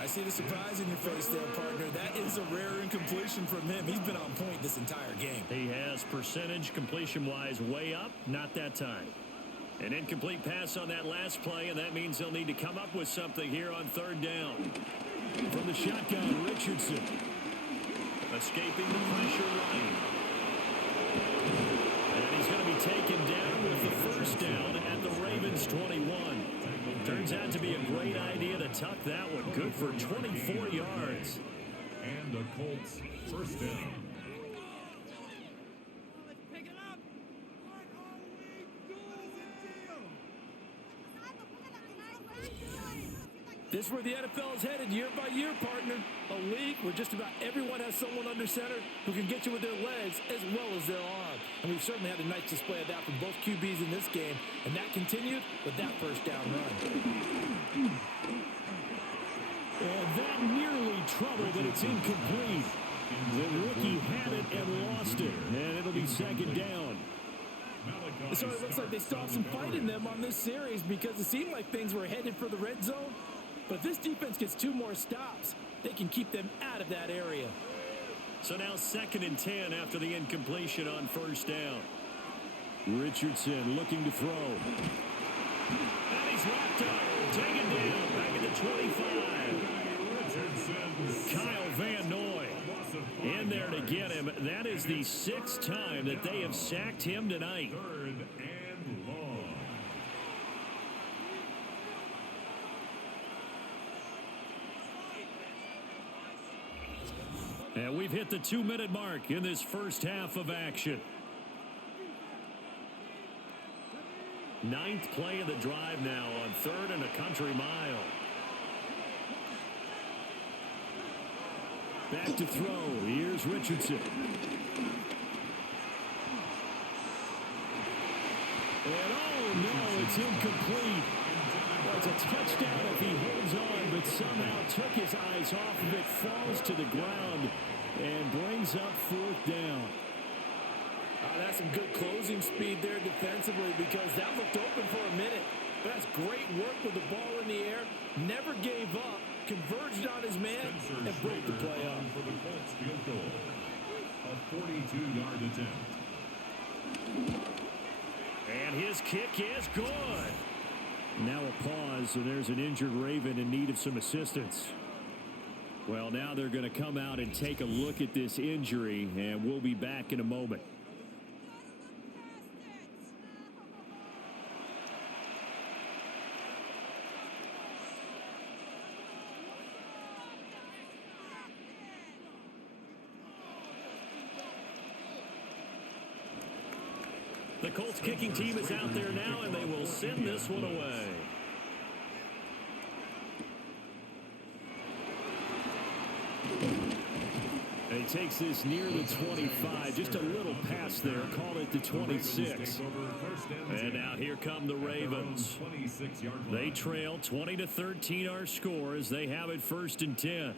I see the surprise in your face there, partner. That is a rare incompletion from him. He's been on point this entire game. He has percentage completion-wise way up, not that time. An incomplete pass on that last play, and that means they'll need to come up with something here on 3rd down. From the shotgun, Richardson. Escaping the pressure line. And he's going to be taken down with the first down at the Ravens 21. Turns out to be a great idea to tuck that one. Good for 24 yards. And the Colts first down. This is where the NFL is headed year by year, partner. A league where just about everyone has someone under center who can get you with their legs as well as their arm. And we've certainly had a nice display of that from both QBs in this game. And that continued with that first down run. And that nearly troubled, but it's incomplete. The rookie had it and lost it, and it'll be second down. So it looks like they still have some fight in them on this series because it seemed like things were headed for the red zone. But if this defense gets 2 more stops, they can keep them out of that area. So now 2nd and 10 after the incompletion on first down. Richardson looking to throw. And he's wrapped up, taken down, back at the 25. Kyle Van Noy in there to get him. That is the 6th time that they have sacked him tonight. 3rd and long. And we've hit the 2-minute mark in this first half of action. 9th play of the drive now on 3rd and a country mile. Back to throw. Here's Richardson. And oh no, it's incomplete. Well, it's a touchdown if he holds on, but somehow took his eyes off of it, falls to the ground, and brings up 4th down. That's some good closing speed there defensively because that looked open for a minute. But that's great work with the ball in the air. Never gave up. Converged on his man and broke the play up. For the Colts field goal. A 42-yard attempt. And his kick is good. Now a pause, and there's an injured Raven in need of some assistance. Well, now they're going to come out and take a look at this injury, and we'll be back in a moment. The Colts kicking team is out there now, and they will send this one away. And he takes this near the 25, just a little pass there, call it the 26. And now here come the Ravens. They trail 20-13 our score as they have it 1st and 10.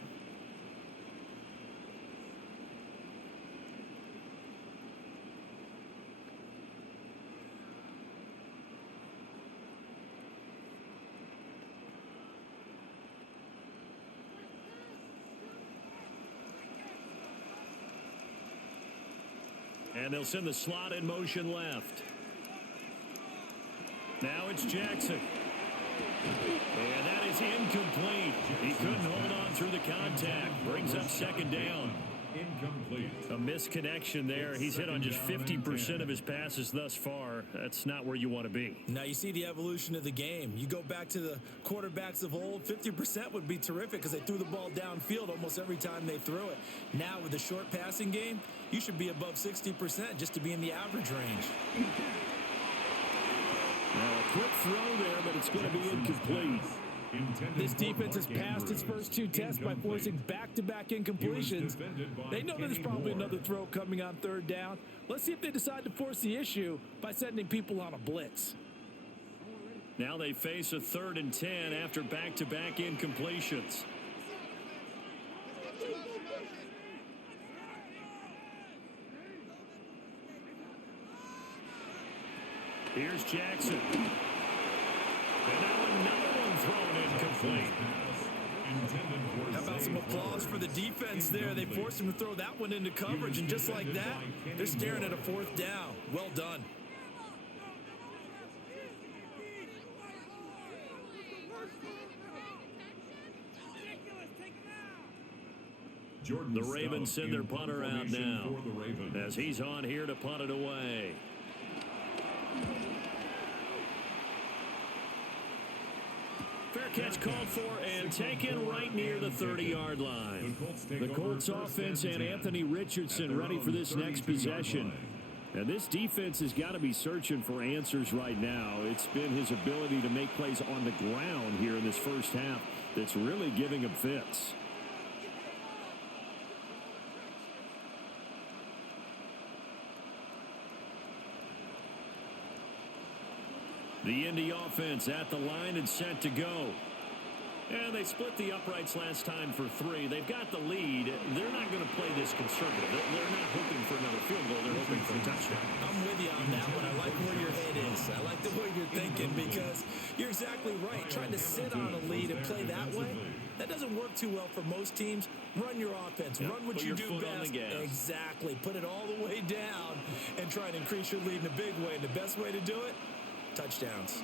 And they'll send the slot in motion left. Now it's Jackson. And that is incomplete. He couldn't hold on through the contact. Brings up 2nd down. Incomplete. A misconnection there. He's hit on just 50% of his passes thus far. That's not where you want to be. Now you see the evolution of the game. You go back to the quarterbacks of old, 50% would be terrific because they threw the ball downfield almost every time they threw it. Now with the short passing game, you should be above 60% just to be in the average range. Now a quick throw there, but it's going to be incomplete. This defense has passed its first 2 tests by forcing back-to-back incompletions. They know that there's probably another throw coming on 3rd down. Let's see if they decide to force the issue by sending people on a blitz. Now they face a 3rd and 10 after back-to-back incompletions. Here's Jackson. And now another one thrown incomplete. How about some applause for the defense there? They forced him to throw that one into coverage, and just like that, they're staring at a 4th down. Well done. The Ravens send their punter out now as he's on here to punt it away. Fair catch called for and taken right near the 30-yard line. The Colts offense and Anthony Richardson ready for this next possession. And this defense has got to be searching for answers right now. It's been his ability to make plays on the ground here in this first half that's really giving him fits. The Indy offense at the line and set to go. And they split the uprights last time for 3. They've got the lead. They're not going to play this conservative. They're not hoping for another field goal. They're hoping for a touchdown. I'm with you on that one. I like where your head is. I like the way you're thinking because you're exactly right. Trying to sit on a lead and play that way, that doesn't work too well for most teams. Run your offense. Yep. Run what Put you your do foot on best. the gas. Exactly. Put it all the way down and try and increase your lead in a big way. And the best way to do it, touchdowns.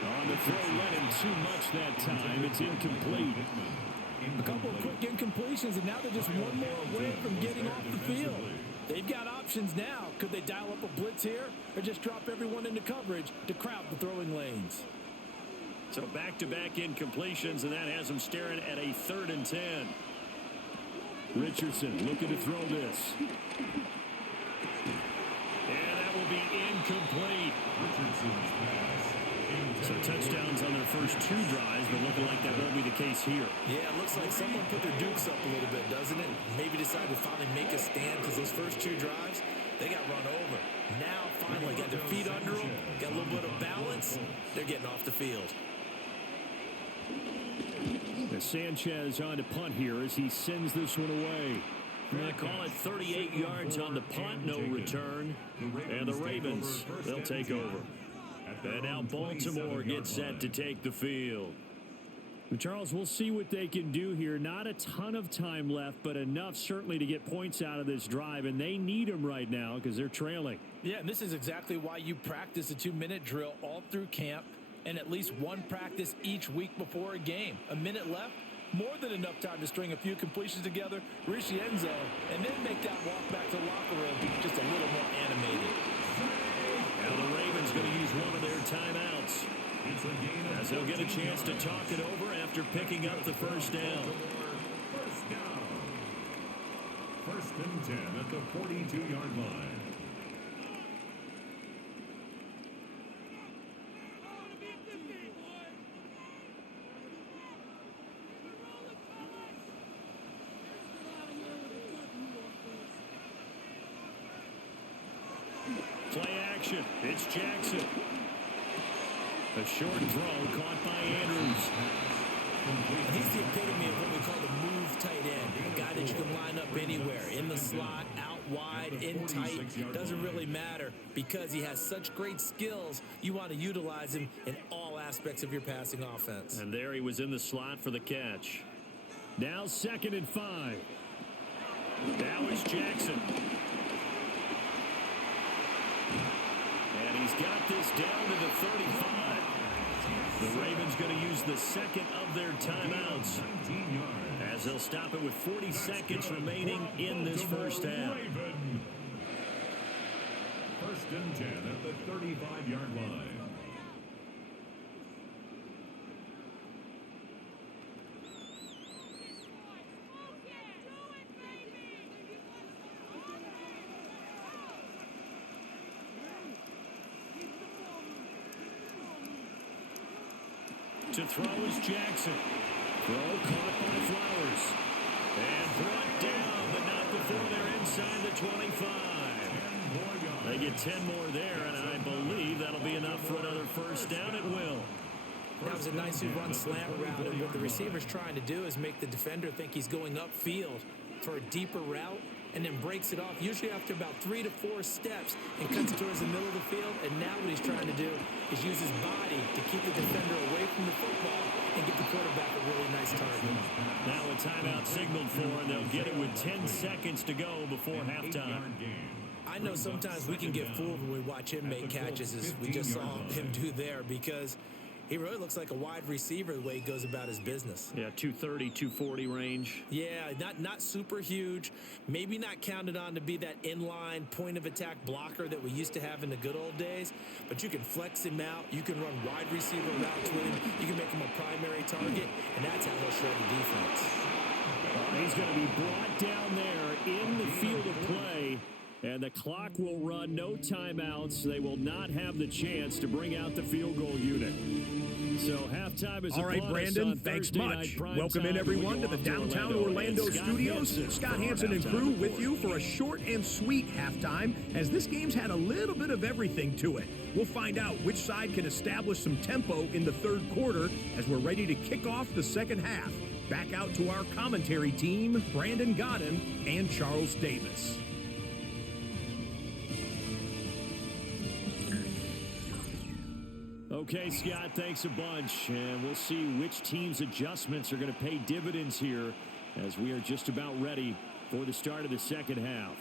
On the throw, let him too much that time. It's incomplete. A couple of quick incompletions, and now they're just one more away from getting off the field. They've got options now. Could they dial up a blitz here or just drop everyone into coverage to crowd the throwing lanes? So back-to-back incompletions, and that has them staring at a 3rd and 10. Richardson looking to throw this. And that will be incomplete. Richardson's pass. So touchdowns on their first 2 drives, but looking like that won't be the case here. Yeah, it looks like someone put their dukes up a little bit, doesn't it? Maybe decided to finally make a stand because those first 2 drives, they got run over. Now, finally, got their feet under them, got a little bit of balance. They're getting off the field. Sanchez on to punt here as he sends this one away. They call it 38 yards on the punt, no return. And the Ravens, they'll take over. And now Baltimore gets set to take the field. Charles, we'll see what they can do here. Not a ton of time left, but enough certainly to get points out of this drive, and they need them right now because they're trailing. Yeah, and this is exactly why you practice a 2-minute drill all through camp and at least one practice each week before a game. A minute left, more than enough time to string a few completions together, reach the end zone, and then make that walk back to the locker room just a little more animated. Now the Ravens going to use one of their timeouts, as they'll get a chance to talk it over after picking up the first down. First down. 1st and 10 at the 42-yard line. Play action. It's Jackson. A short throw caught by Andrews. And he's the epitome of what we call the move tight end. A guy that you can line up anywhere, in the slot, out wide, in tight. Doesn't really matter because he has such great skills. You want to utilize him in all aspects of your passing offense. And there he was in the slot for the catch. Now 2nd and 5. Now is Jackson. And he's got this down to the 35. The Ravens going to use the second of their timeouts, as they'll stop it with 40 seconds remaining in this first half. 1st and 10 at the 35-yard line. To throw is Jackson. Throw caught by Flowers. And brought down, but not before they're inside the 25. They get 10 more there, and I believe that'll be enough for another first down. It will. That was a nicely run slant route, and what the receiver's trying to do is make the defender think he's going upfield for a deeper route, and then breaks it off, usually after about 3 to 4 steps, and cuts towards the middle of the field. And now what he's trying to do is use his body to keep the defender away from the football and get the quarterback a really nice target. Now a timeout signaled for, and they'll get it with 10 seconds to go before halftime. I know sometimes we can get fooled when we watch him make catches, as we just saw him do there, because he really looks like a wide receiver the way he goes about his business. Yeah, 230, 240 range. Yeah, not super huge. Maybe not counted on to be that inline point-of-attack blocker that we used to have in the good old days. But you can flex him out. You can run wide receiver routes with him. You can make him a primary target, and that's how he'll show the defense. He's going to be brought down there in the field of play. And the clock will run, no timeouts. They will not have the chance to bring out the field goal unit. So halftime is all right, Brandon, thanks much. Welcome in, everyone, to the downtown Orlando studios. Scott Hansen and crew with you for a short and sweet halftime, as this game's had a little bit of everything to it. We'll find out which side can establish some tempo in the third quarter as we're ready to kick off the second half. Back out to our commentary team, Brandon Godden and Charles Davis. Okay, Scott, thanks a bunch. And we'll see which team's adjustments are going to pay dividends here as we are just about ready for the start of the second half.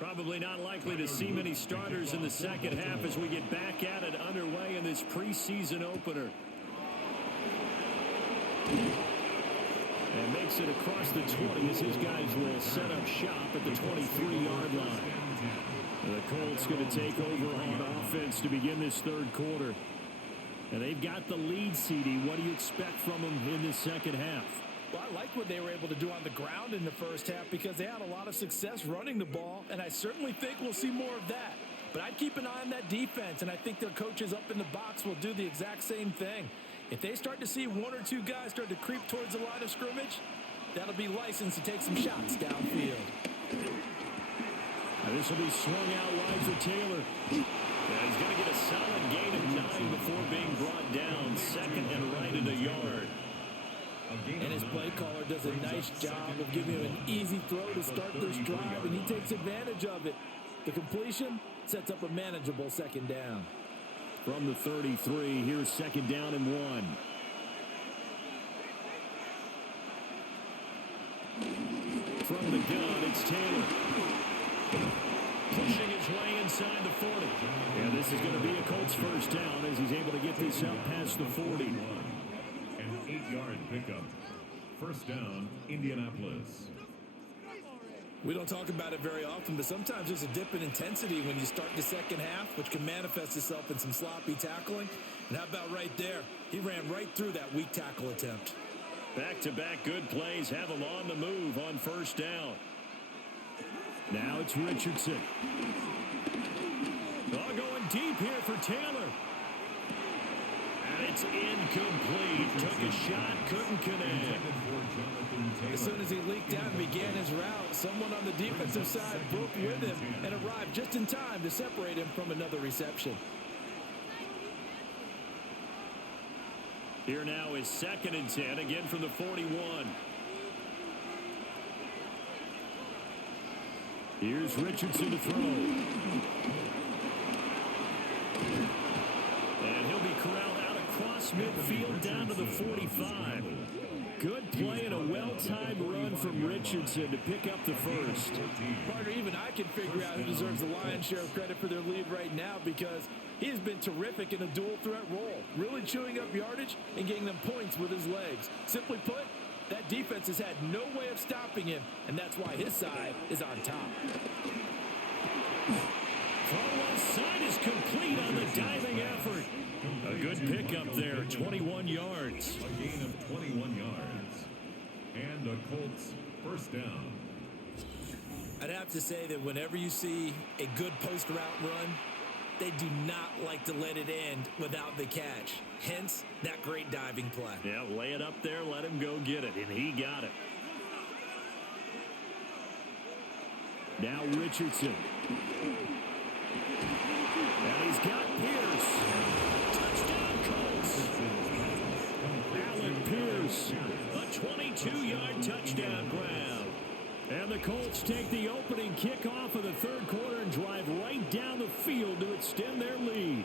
Probably not likely to see many starters in the second half as we get back at it underway in this preseason opener. And makes it across the 20 as his guys will set up shop at the 23-yard line. And the Colts going to take over on offense to begin this third quarter. And they've got the lead, CD. What do you expect from them in this second half? Well, I like what they were able to do on the ground in the first half because they had a lot of success running the ball, and I certainly think we'll see more of that. But I'd keep an eye on that defense, and I think their coaches up in the box will do the exact same thing. If they start to see one or two guys start to creep towards the line of scrimmage, that'll be licensed to take some shots downfield. And this will be swung out wide for Taylor. And he's going to get a solid gain of 9 before being brought down. Second and right at a yard. And his play caller does a nice job of giving him an easy throw to start this drive, and he takes advantage of it. The completion sets up a manageable second down. From the 33, here's second down and 1. From the gun, it's Taylor. Pushing his way inside the 40. And this is going to be a Colts first down as he's able to get this out past the 40. An 8-yard pickup. First down, Indianapolis. We don't talk about it very often, but sometimes there's a dip in intensity when you start the second half, which can manifest itself in some sloppy tackling. And how about right there? He ran right through that weak tackle attempt. Back-to-back good plays have him on the move on first down. Now it's Richardson. Oh, going deep here for Taylor. And it's incomplete. Took a shot, couldn't connect. As soon as he leaked out and began his route, someone on the defensive side broke with him and arrived just in time to separate him from another reception. Here now is second and 10, again from the 41. Here's Richardson to throw. And he'll be corralled out across midfield down to the 45. Good play and a well-timed run from Richardson to pick up the first. Partner, even I can figure out who deserves the lion's share of credit for their lead right now because he has been terrific in a dual threat role, really chewing up yardage and getting them points with his legs. Simply put, that defense has had no way of stopping him, and that's why his side is on top. Far left side is complete on the diving effort. A good pickup there, 21 yards. A gain of 21 yards. And a Colts first down. I'd have to say that whenever you see a good post route run, they do not like to let it end without the catch. Hence, that great diving play. Yeah, lay it up there, let him go get it, and he got it. Now Richardson. And he's got Pierce. Touchdown, Colts. Allen Pierce, a 22-yard touchdown grab. And the Colts take the opening kickoff of the third quarter and drive right down the field to extend their lead.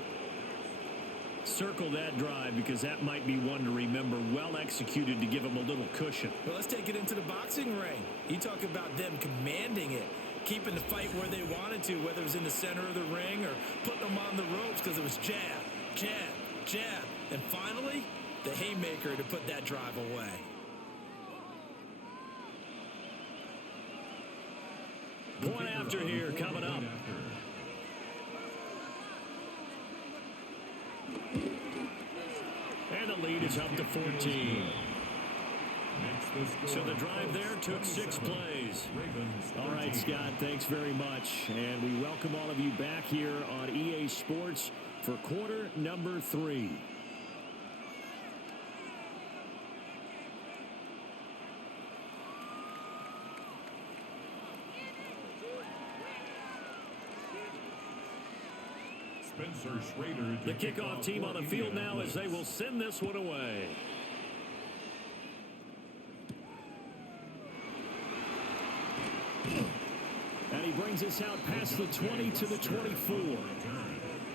Circle that drive because that might be one to remember. Well executed to give them a little cushion. Well, let's take it into the boxing ring. You talk about them commanding it, keeping the fight where they wanted to, whether it was in the center of the ring or putting them on the ropes because it was jab, jab, jab. And finally, the haymaker to put that drive away. Point after here coming up. lead is up to 14. So the drive there took 6 plays. All right, Scott, thanks very much. And we welcome all of you back here on EA Sports for quarter number 3. The kickoff team on the field now as they will send this one away. And he brings us out past the 20 to the 24.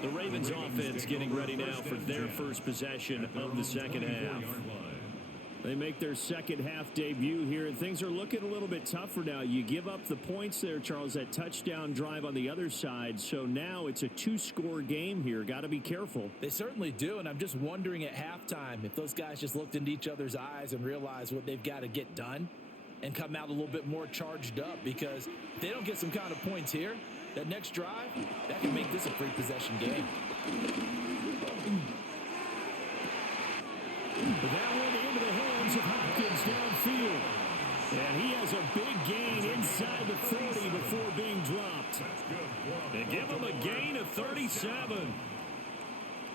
The Ravens offense getting ready now for their first possession of the second half. They make their second half debut here, and things are looking a little bit tougher now. You give up the points there, Charles, that touchdown drive on the other side. So now it's a 2-score game here. Got to be careful. They certainly do, and I'm just wondering at halftime if those guys just looked into each other's eyes and realized what they've got to get done and come out a little bit more charged up, because if they don't get some kind of points here, that next drive, that can make this a free possession game. But that went into the hands of Hopkins downfield. And he has a big gain inside the 40 before being dropped. They give him a gain of 37.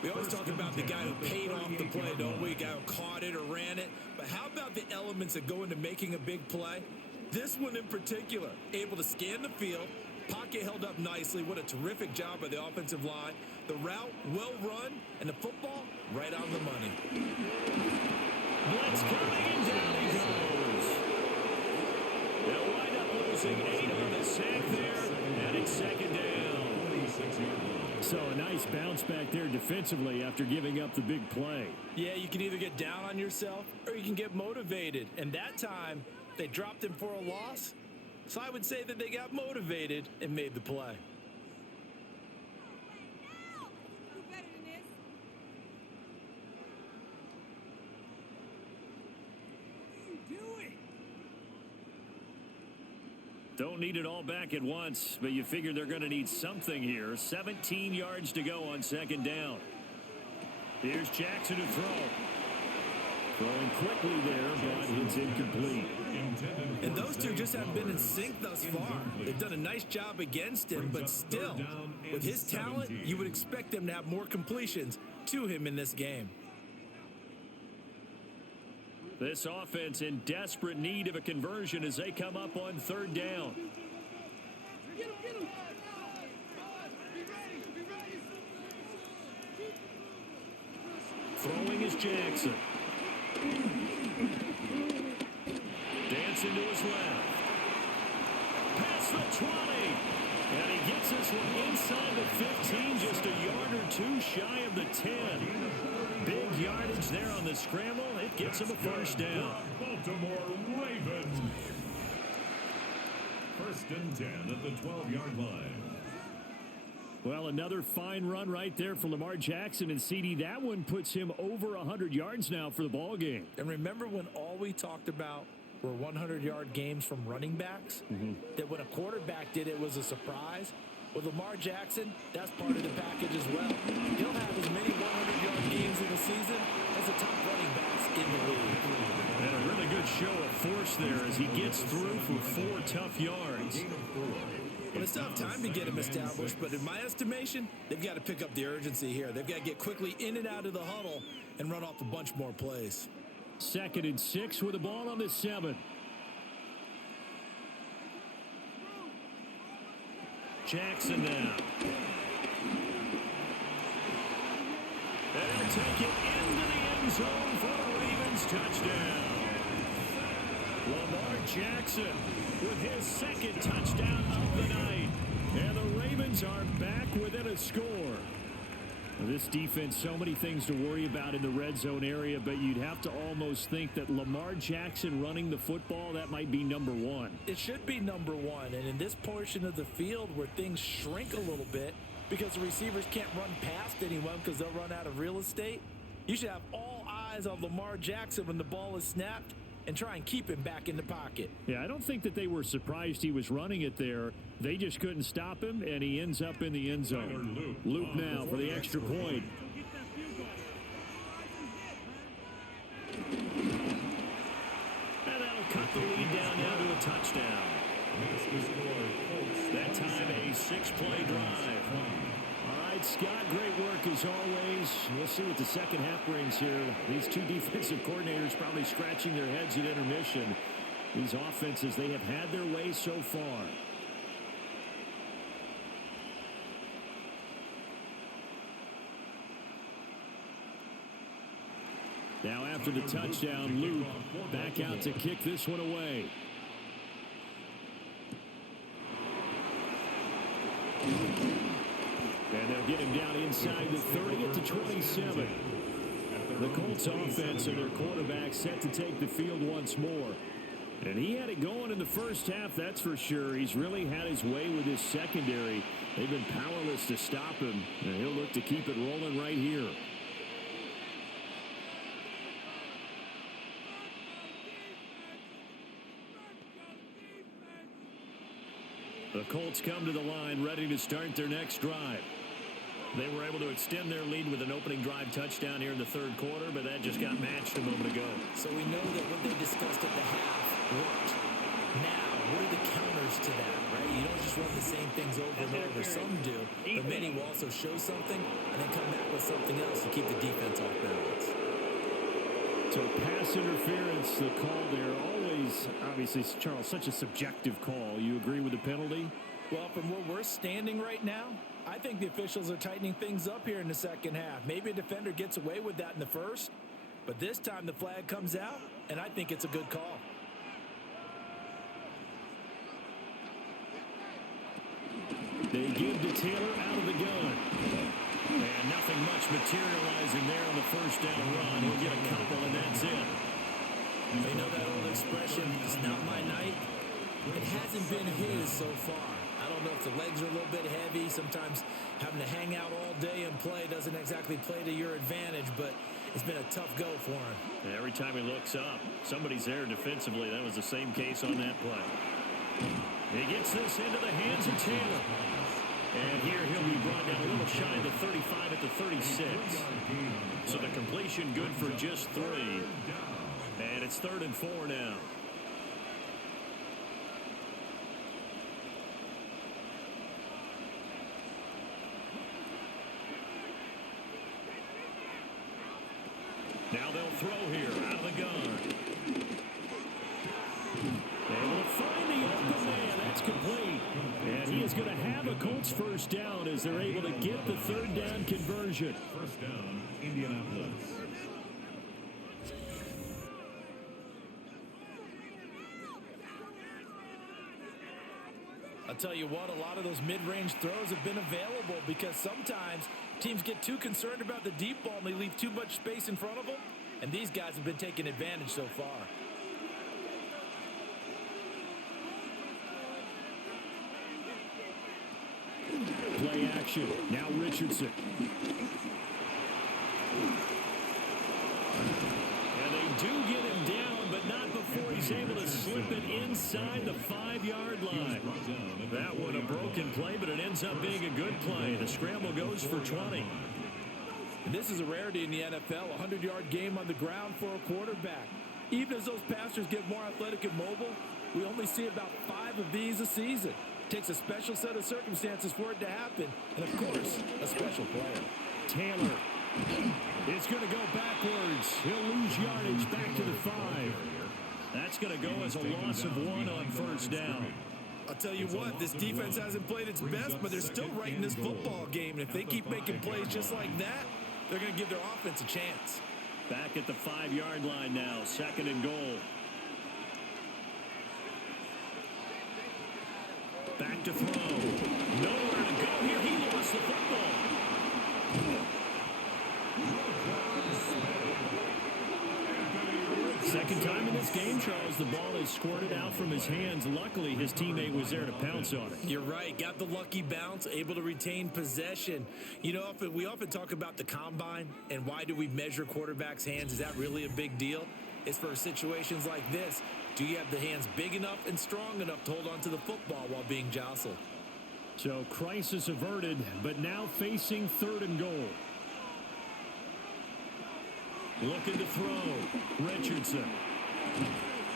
We always talk about the guy who paid off the play, don't we? The guy who caught it or ran it. But how about the elements that go into making a big play? This one in particular, able to scan the field, pocket held up nicely. What a terrific job by the offensive line. The route, well run, and the football, right on the money. Blitz coming, and down he goes. They'll wind up losing 8 on the sack there, and it's second down. So a nice bounce back there defensively after giving up the big play. Yeah, you can either get down on yourself or you can get motivated. And that time, they dropped him for a loss. So I would say that they got motivated and made the play. Don't need it all back at once, but you figure they're going to need something here. 17 yards to go on second down. Here's Jackson to throw. Throwing quickly there, but it's incomplete. And those two just haven't been in sync thus far. They've done a nice job against him, but still, with his talent, you would expect them to have more completions to him in this game. This offense in desperate need of a conversion as they come up on third down. Throwing is Jackson. Dancing to his left. Past the 20. And he gets this one inside the 15, just a yard or two shy of the 10. Big yardage there on the scramble. It gets him a first down. Baltimore Ravens. First and 10 at the 12-yard line. Well, another fine run right there for Lamar Jackson, and CD, that one puts him over 100 yards now for the ball game. And remember when all we talked about were 100-yard games from running backs? That when a quarterback did it was a surprise? With Lamar Jackson, that's part of the package as well. He'll have as many 100-yard games in the season as the top running backs in the league. And a really good show of force there as he gets through for 4 tough yards. Well, it's tough time to get him established, but in my estimation, they've got to pick up the urgency here. They've got to get quickly in and out of the huddle and run off a bunch more plays. 2nd and 6 with the ball on the 7. Jackson now. They'll take it into the end zone for the Ravens touchdown. Lamar Jackson with his 2nd touchdown of the night. And the Ravens are back within a score. This defense, so many things to worry about in the red zone area, but you'd have to almost think that Lamar Jackson running the football, that might be number 1. It should be number 1, and in this portion of the field where things shrink a little bit because the receivers can't run past anyone because they'll run out of real estate, you should have all eyes on Lamar Jackson when the ball is snapped and try and keep him back in the pocket. Yeah, I don't think that they were surprised he was running it there. They just couldn't stop him, and he ends up in the end zone. Loop now for the extra point. the lead down now to a touchdown. That time a 6-play drive. All right, Scott, great work as always. We'll see what the second half brings here. These two defensive coordinators probably scratching their heads at intermission. These offenses, they have had their way so far. Now after the touchdown, Luke back out to kick this one away. And they'll get him down inside the 30 at the 27. The Colts offense and their quarterback set to take the field once more. And he had it going in the first half, that's for sure. He's really had his way with his secondary. They've been powerless to stop him, and he'll look to keep it rolling right here. The Colts come to the line ready to start their next drive. They were able to extend their lead with an opening drive touchdown here in the third quarter, but that just got matched a moment ago. So we know that what they discussed at the half worked. Now, what are the counters to that, right? You don't just run the same things over and over. Some do, but many will also show something and then come back with something else to keep the defense off balance. So pass interference, the call there, always, obviously, Charles, such a subjective call. You agree with the penalty? Well, from where we're standing right now, I think the officials are tightening things up here in the second half. Maybe a defender gets away with that in the first, but this time the flag comes out, and I think it's a good call. They give to Taylor out of the gun. And nothing much materializing there on the first down run. He'll get a couple, and that's it. They know that old expression, it's not my night. It hasn't been his so far. I don't know if the legs are a little bit heavy. Sometimes having to hang out all day and play doesn't exactly play to your advantage, but it's been a tough go for him. And every time he looks up, somebody's there defensively. That was the same case on that play. He gets this into the hands of Taylor. And here he'll be brought down a little shy of the 35 at the 36. So the completion good for just 3. And it's 3rd and 4 now. Now they'll throw here out of the gun. Able to find the open man. That's complete. And he is going to have a Colts first down as they're able to get the 3rd down conversion. First down, Indianapolis. I'll tell you what, a lot of those mid-range throws have been available because sometimes teams get too concerned about the deep ball and they leave too much space in front of them, and these guys have been taking advantage so far. Play action. Now Richardson. And they do get him down, but not before he's able to slip it inside the 5-yard line. That one a broken play, but it ends up being a good play. The scramble goes for 20. And this is a rarity in the NFL, a 100-yard game on the ground for a quarterback. Even as those passers get more athletic and mobile, we only see about 5 of these a season. It takes a special set of circumstances for it to happen, and of course, a special player. Taylor is going to go backwards. He'll lose yardage back to the 5. That's going to go as a loss of 1 on first down. I'll tell you what, this defense hasn't played its best, but they're still right in this football game. And if they keep making plays just like that, they're going to give their offense a chance. Back at the 5-yard line now, 2nd and goal. Back to throw. Nowhere to go here. He lost the football. Second time in this game, Charles, the ball is squirted out from his hands. Luckily, his teammate was there to pounce on it. You're right. Got the lucky bounce, able to retain possession. You know, we often talk about the combine and why do we measure quarterbacks' hands? Is that really a big deal? It's for situations like this. Do you have the hands big enough and strong enough to hold on to the football while being jostled? So crisis averted, but now facing 3rd and goal. Looking to throw. Richardson.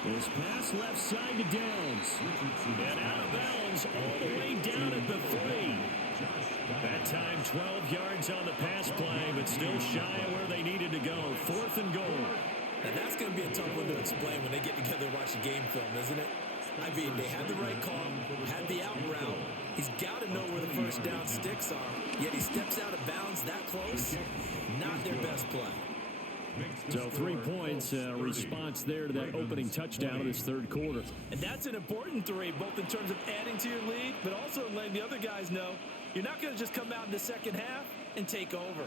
This pass left side to Downs. And out of bounds all the way down at the 3. That time 12 yards on the pass play, but still shy of where they needed to go. 4th and goal. And that's going to be a tough one to explain when they get together and watch the game film, isn't it? I mean, they had the right call, had the out route. He's got to know where the first down sticks are, yet he steps out of bounds that close. Not their best play. So 3 points, response there to that opening touchdown in this third quarter. And that's an important 3, both in terms of adding to your lead, but also letting the other guys know you're not going to just come out in the second half and take over.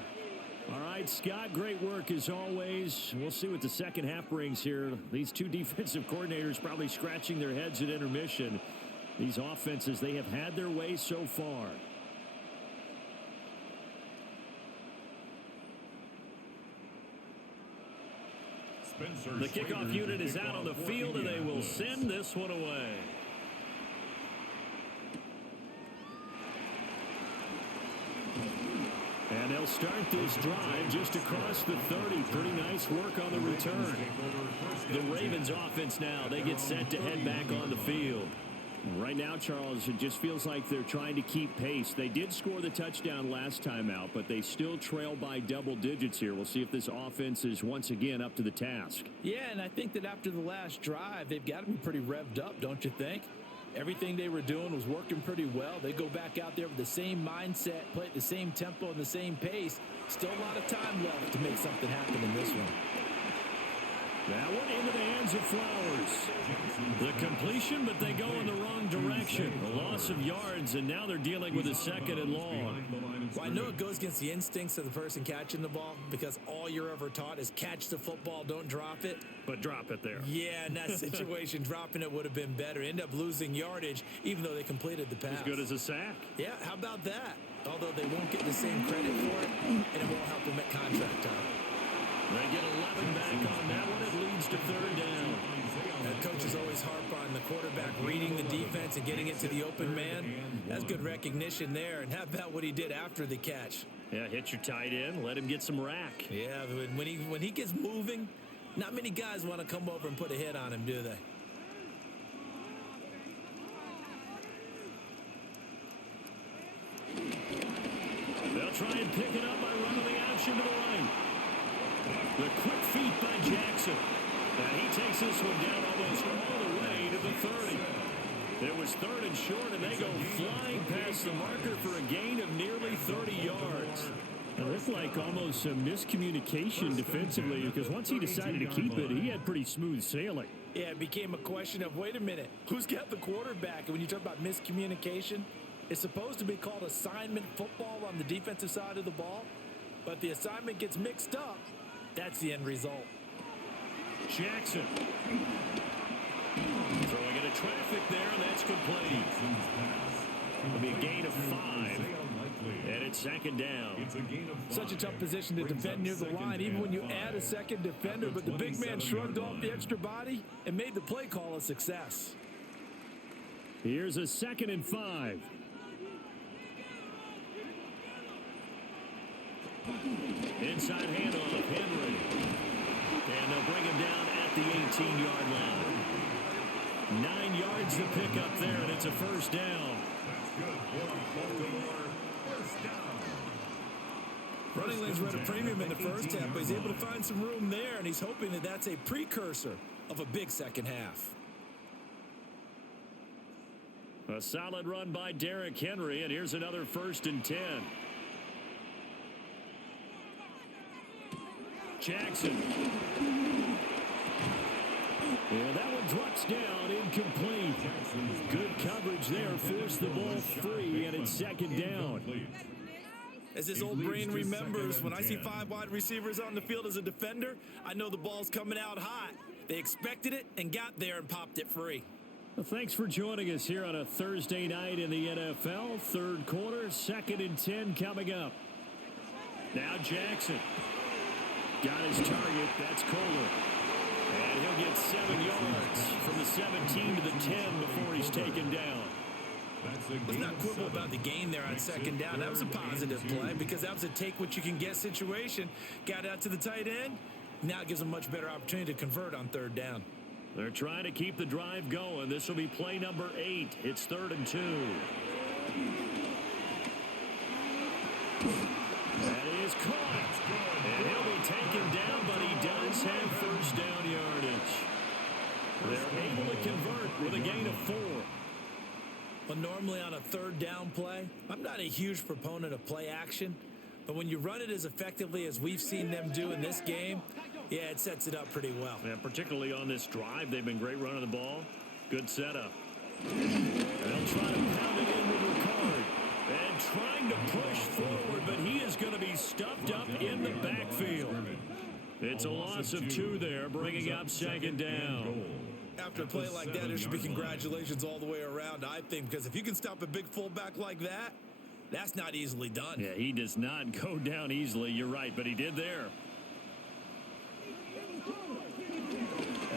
All right, Scott, great work as always. We'll see what the second half brings here. These two defensive coordinators probably scratching their heads at intermission. These offenses, they have had their way so far. The kickoff unit is out on the field, and they will send this one away. And they'll start this drive just across the 30. Pretty nice work on the return. The Ravens offense now, they get set to head back on the field. Right now, Charles, it just feels like they're trying to keep pace. They did score the touchdown last time out, but they still trail by double digits here. We'll see if this offense is once again up to the task. Yeah, and I think that after the last drive, they've got to be pretty revved up, don't you think? Everything they were doing was working pretty well. They go back out there with the same mindset, play at the same tempo and the same pace. Still a lot of time left to make something happen in this one. That one into the hands of Flowers. The completion, but they go in the wrong direction. A loss of yards, and now they're dealing with a 2nd and long. Well, I know it goes against the instincts of the person catching the ball because all you're ever taught is catch the football, don't drop it. But drop it there. Yeah, in that situation, dropping it would have been better. End up losing yardage, even though they completed the pass. As good as a sack. Yeah, how about that? Although they won't get the same credit for it, and it won't help them at contract time. They get 11 back on that one. It leads to 3rd down. Coaches always harp on the quarterback reading the defense and getting it to the open man. That's good recognition there. And how about what he did after the catch? Yeah, hit your tight end. Let him get some rack. Yeah, when he gets moving, not many guys want to come over and put a hit on him, do they? They'll try and pick it up by running the option to the right. The quick feet by Jackson. And he takes this one down almost all the way to the 30. It was 3rd and short, and they go flying past the marker for a gain of nearly 30 yards. It looked like almost some miscommunication defensively because once he decided to keep it, he had pretty smooth sailing. Yeah, it became a question of, wait a minute, who's got the quarterback? And when you talk about miscommunication, it's supposed to be called assignment football on the defensive side of the ball, but the assignment gets mixed up. That's the end result. Jackson. Throwing into traffic there, and that's complete. It'll be a gain of 5. And it's 2nd down. Such a tough position to defend near the line, even when you add a second defender, but the big man shrugged off the extra body and made the play call a success. Here's a 2nd and 5. Inside handoff, Henry. And they'll bring him down at the 18-yard line. 9 yards to pick up there, and it's a 1st down. Running lanes were at a premium in the first half, but he's able to find some room there, and he's hoping that that's a precursor of a big second half. A solid run by Derrick Henry, and here's another 1st and 10. Jackson. And that one drops down, incomplete. Good coverage there, forced the ball free, and it's 2nd down. As his old brain remembers, when I see 5 wide receivers on the field as a defender, I know the ball's coming out hot. They expected it and got there and popped it free. Well, thanks for joining us here on a Thursday night in the NFL. 3rd quarter, 2nd and 10 coming up. Now Jackson. Got his target. That's Kohler. And he'll get 7 yards from the 17 to the 10 before he's taken down. Let's not quibble about the gain there on 2nd down. That was a positive play because that was a take-what-you-can-get situation. Got out to the tight end. Now it gives him a much better opportunity to convert on 3rd down. They're trying to keep the drive going. This will be play number 8. It's 3rd and 2. That is caught. And he'll be taken down, but he does have first down yardage. They're able to convert with a gain of 4. Well, normally on a 3rd down play, I'm not a huge proponent of play action, but when you run it as effectively as we've seen them do in this game, yeah, it sets it up pretty well. And particularly on this drive, they've been great running the ball. Good setup. They'll try to pound it in with Ricard. And trying to push forward, but he is going to be stuffed up in the backfield. It's a loss of 2 there, bringing up 2nd down. After a play like that, there should be congratulations all the way around, I think, because if you can stop a big fullback like that, that's not easily done. Yeah, he does not go down easily. You're right, but he did there.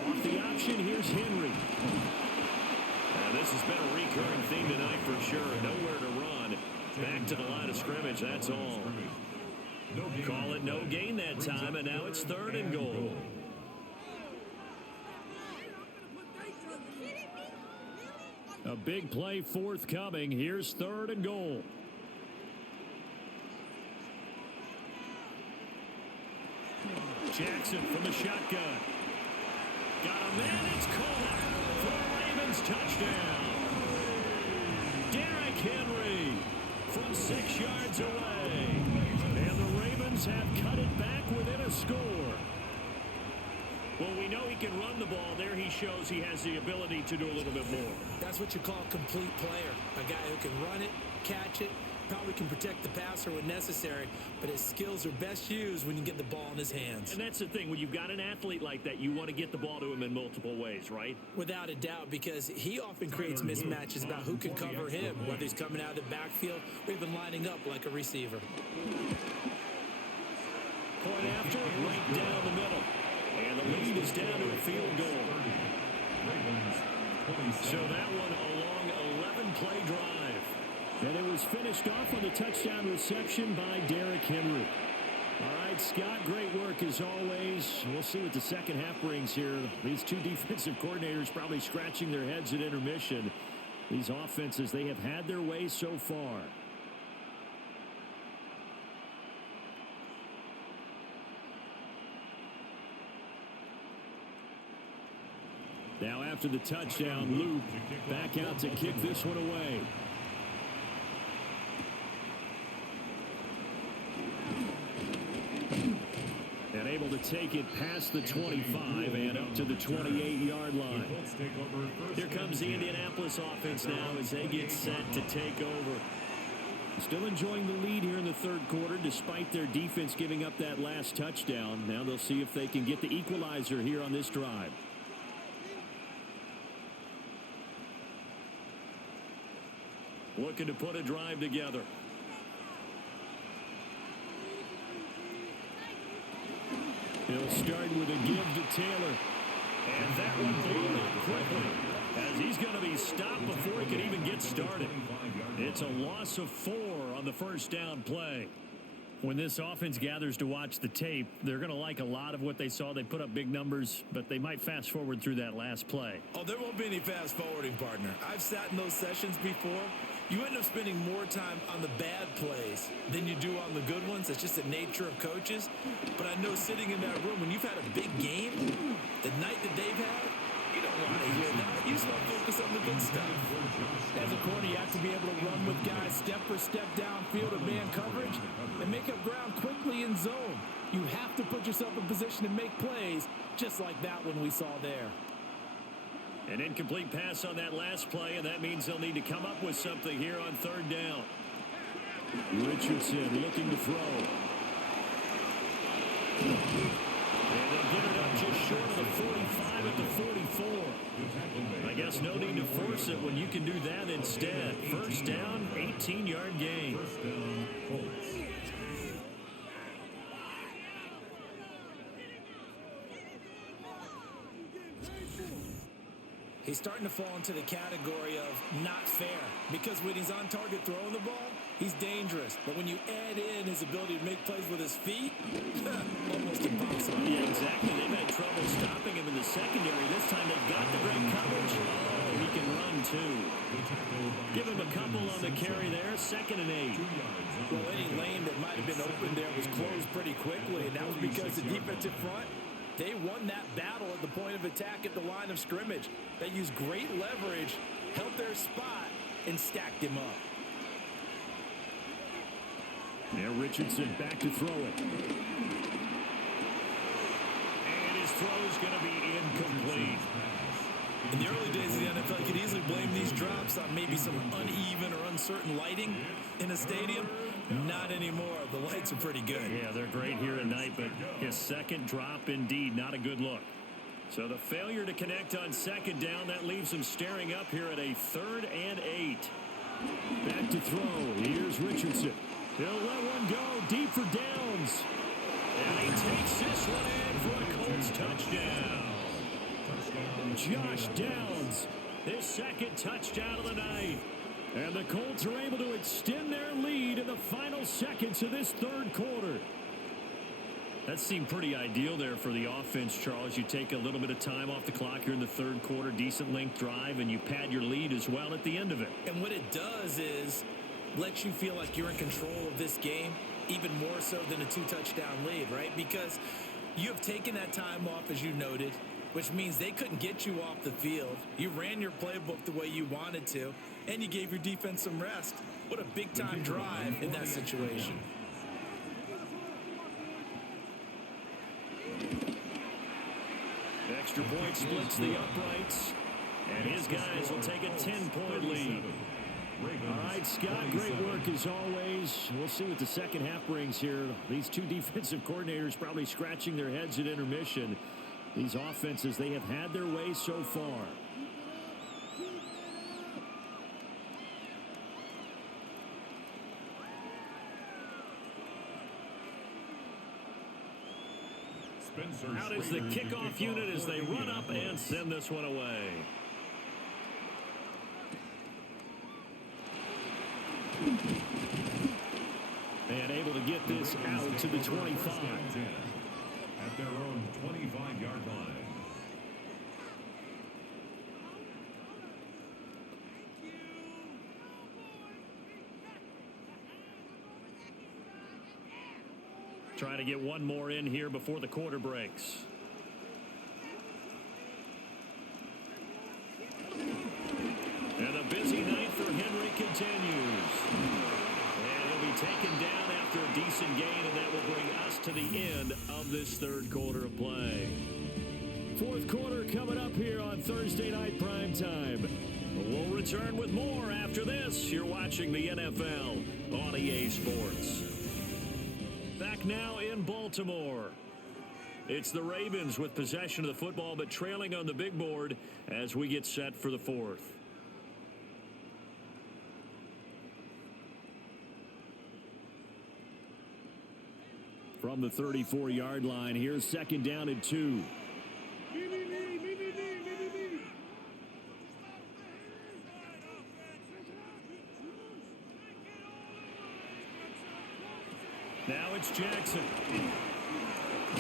Off the option, here's Henry. Now, this has been a recurring theme tonight for sure. Nowhere to run. Back to the line of scrimmage, that's all. Call it no gain that time, and now it's 3rd and goal. A big play forthcoming. Here's 3rd and goal. Jackson from the shotgun. Got a man. It's caught for a Ravens touchdown. Derrick Henry from 6 yards away. And the Ravens have cut it back within a score. Well, we know he can run the ball. There he shows he has the ability to do a little bit more. That's what you call a complete player. A guy who can run it, catch it, probably can protect the passer when necessary, but his skills are best used when you get the ball in his hands. And that's the thing. When you've got an athlete like that, you want to get the ball to him in multiple ways, right? Without a doubt, because he often creates mismatches about who can cover him, whether he's coming out of the backfield or even lining up like a receiver. Point after, right down the middle. And the lead is down to a field goal. So that one a long 11-play drive. And it was finished off on a touchdown reception by Derrick Henry. All right, Scott, great work as always. We'll see what the second half brings here. These 2 defensive coordinators probably scratching their heads at intermission. These offenses, they have had their way so far. Now after the touchdown, Luke back out to kick this one away. And able to take it past the 25 and up to the 28-yard line. Here comes the Indianapolis offense now as they get set to take over. Still enjoying the lead here in the 3rd quarter despite their defense giving up that last touchdown. Now they'll see if they can get the equalizer here on this drive. Looking to put a drive together. He'll start with a give to Taylor. And that one blew up quickly as he's going to be stopped before he can even get started. It's a loss of 4 on the first down play. When this offense gathers to watch the tape, they're going to like a lot of what they saw. They put up big numbers, but they might fast forward through that last play. Oh, there won't be any fast forwarding, partner. I've sat in those sessions before. You end up spending more time on the bad plays than you do on the good ones. It's just the nature of coaches. But I know sitting in that room, when you've had a big game, the night that they've had, you don't want to hear that. You just want to focus on the good stuff. As a corner, you have to be able to run with guys step for step downfield of man coverage and make up ground quickly in zone. You have to put yourself in position to make plays, just like that one we saw there. An incomplete pass on that last play, and that means they'll need to come up with something here on 3rd down. Richardson looking to throw. And they'll get it up just short of the 45 at the 44. I guess no need to force it when you can do that instead. First down, 18-yard gain. First down, Colts. He's starting to fall into the category of not fair, because when he's on target throwing the ball, He's dangerous, but when you add in his ability to make plays with his feet, almost impossible. Yeah, exactly. They've had trouble stopping him in the secondary. This time they've got the great coverage. Oh, he can run, too. Give him a couple on the carry there. 2nd and 8. Well, any lane that might have been open there was closed pretty quickly, and that was because the defensive front, they won that battle at the point of attack at the line of scrimmage. They used great leverage, held their spot, and stacked him up. Now Richardson back to throw it. And his throw's going to be incomplete. In the early days of the NFL, you could easily blame these drops on maybe some uneven or uncertain lighting in a stadium. Not anymore. The lights are pretty good. Yeah, they're great here tonight, but his second drop, indeed, not a good look. So the failure to connect on 2nd down, that leaves him staring up here at a 3rd and 8. Back to throw. Here's Richardson. He'll let one go deep for Downs. And he takes this one in for a Colts touchdown. Josh Downs, his 2nd touchdown of the night. And the Colts are able to extend their lead in the final seconds of this 3rd quarter. That seemed pretty ideal there for the offense, Charles. You take a little bit of time off the clock here in the 3rd quarter, decent length drive, and you pad your lead as well at the end of it. And what it does is lets you feel like you're in control of this game, even more so than a 2-touchdown lead, right? Because you have taken that time off, as you noted, which means they couldn't get you off the field. You ran your playbook the way you wanted to, and you gave your defense some rest. What a big-time drive in that situation. Extra point splits the uprights, and his guys will take a 10-point lead. All right, Scott, great work as always. We'll see what the second half brings here. These two defensive coordinators probably scratching their heads at intermission. These offenses, they have had their way so far. Out is the kickoff unit as they run up and send this one away. And able to get this out to the 25. At their own 25-yard line. Trying to get one more in here before the quarter breaks. And a busy night for Henry continues. And he'll be taken down after a decent gain, and that will bring us to the end of this 3rd quarter of play. 4th quarter coming up here on Thursday Night Primetime. We'll return with more after this. You're watching the NFL on EA Sports. Back now in Baltimore. It's the Ravens with possession of the football, but trailing on the big board as we get set for the 4th. From the 34-yard line, here's 2nd down and 2. Now it's Jackson.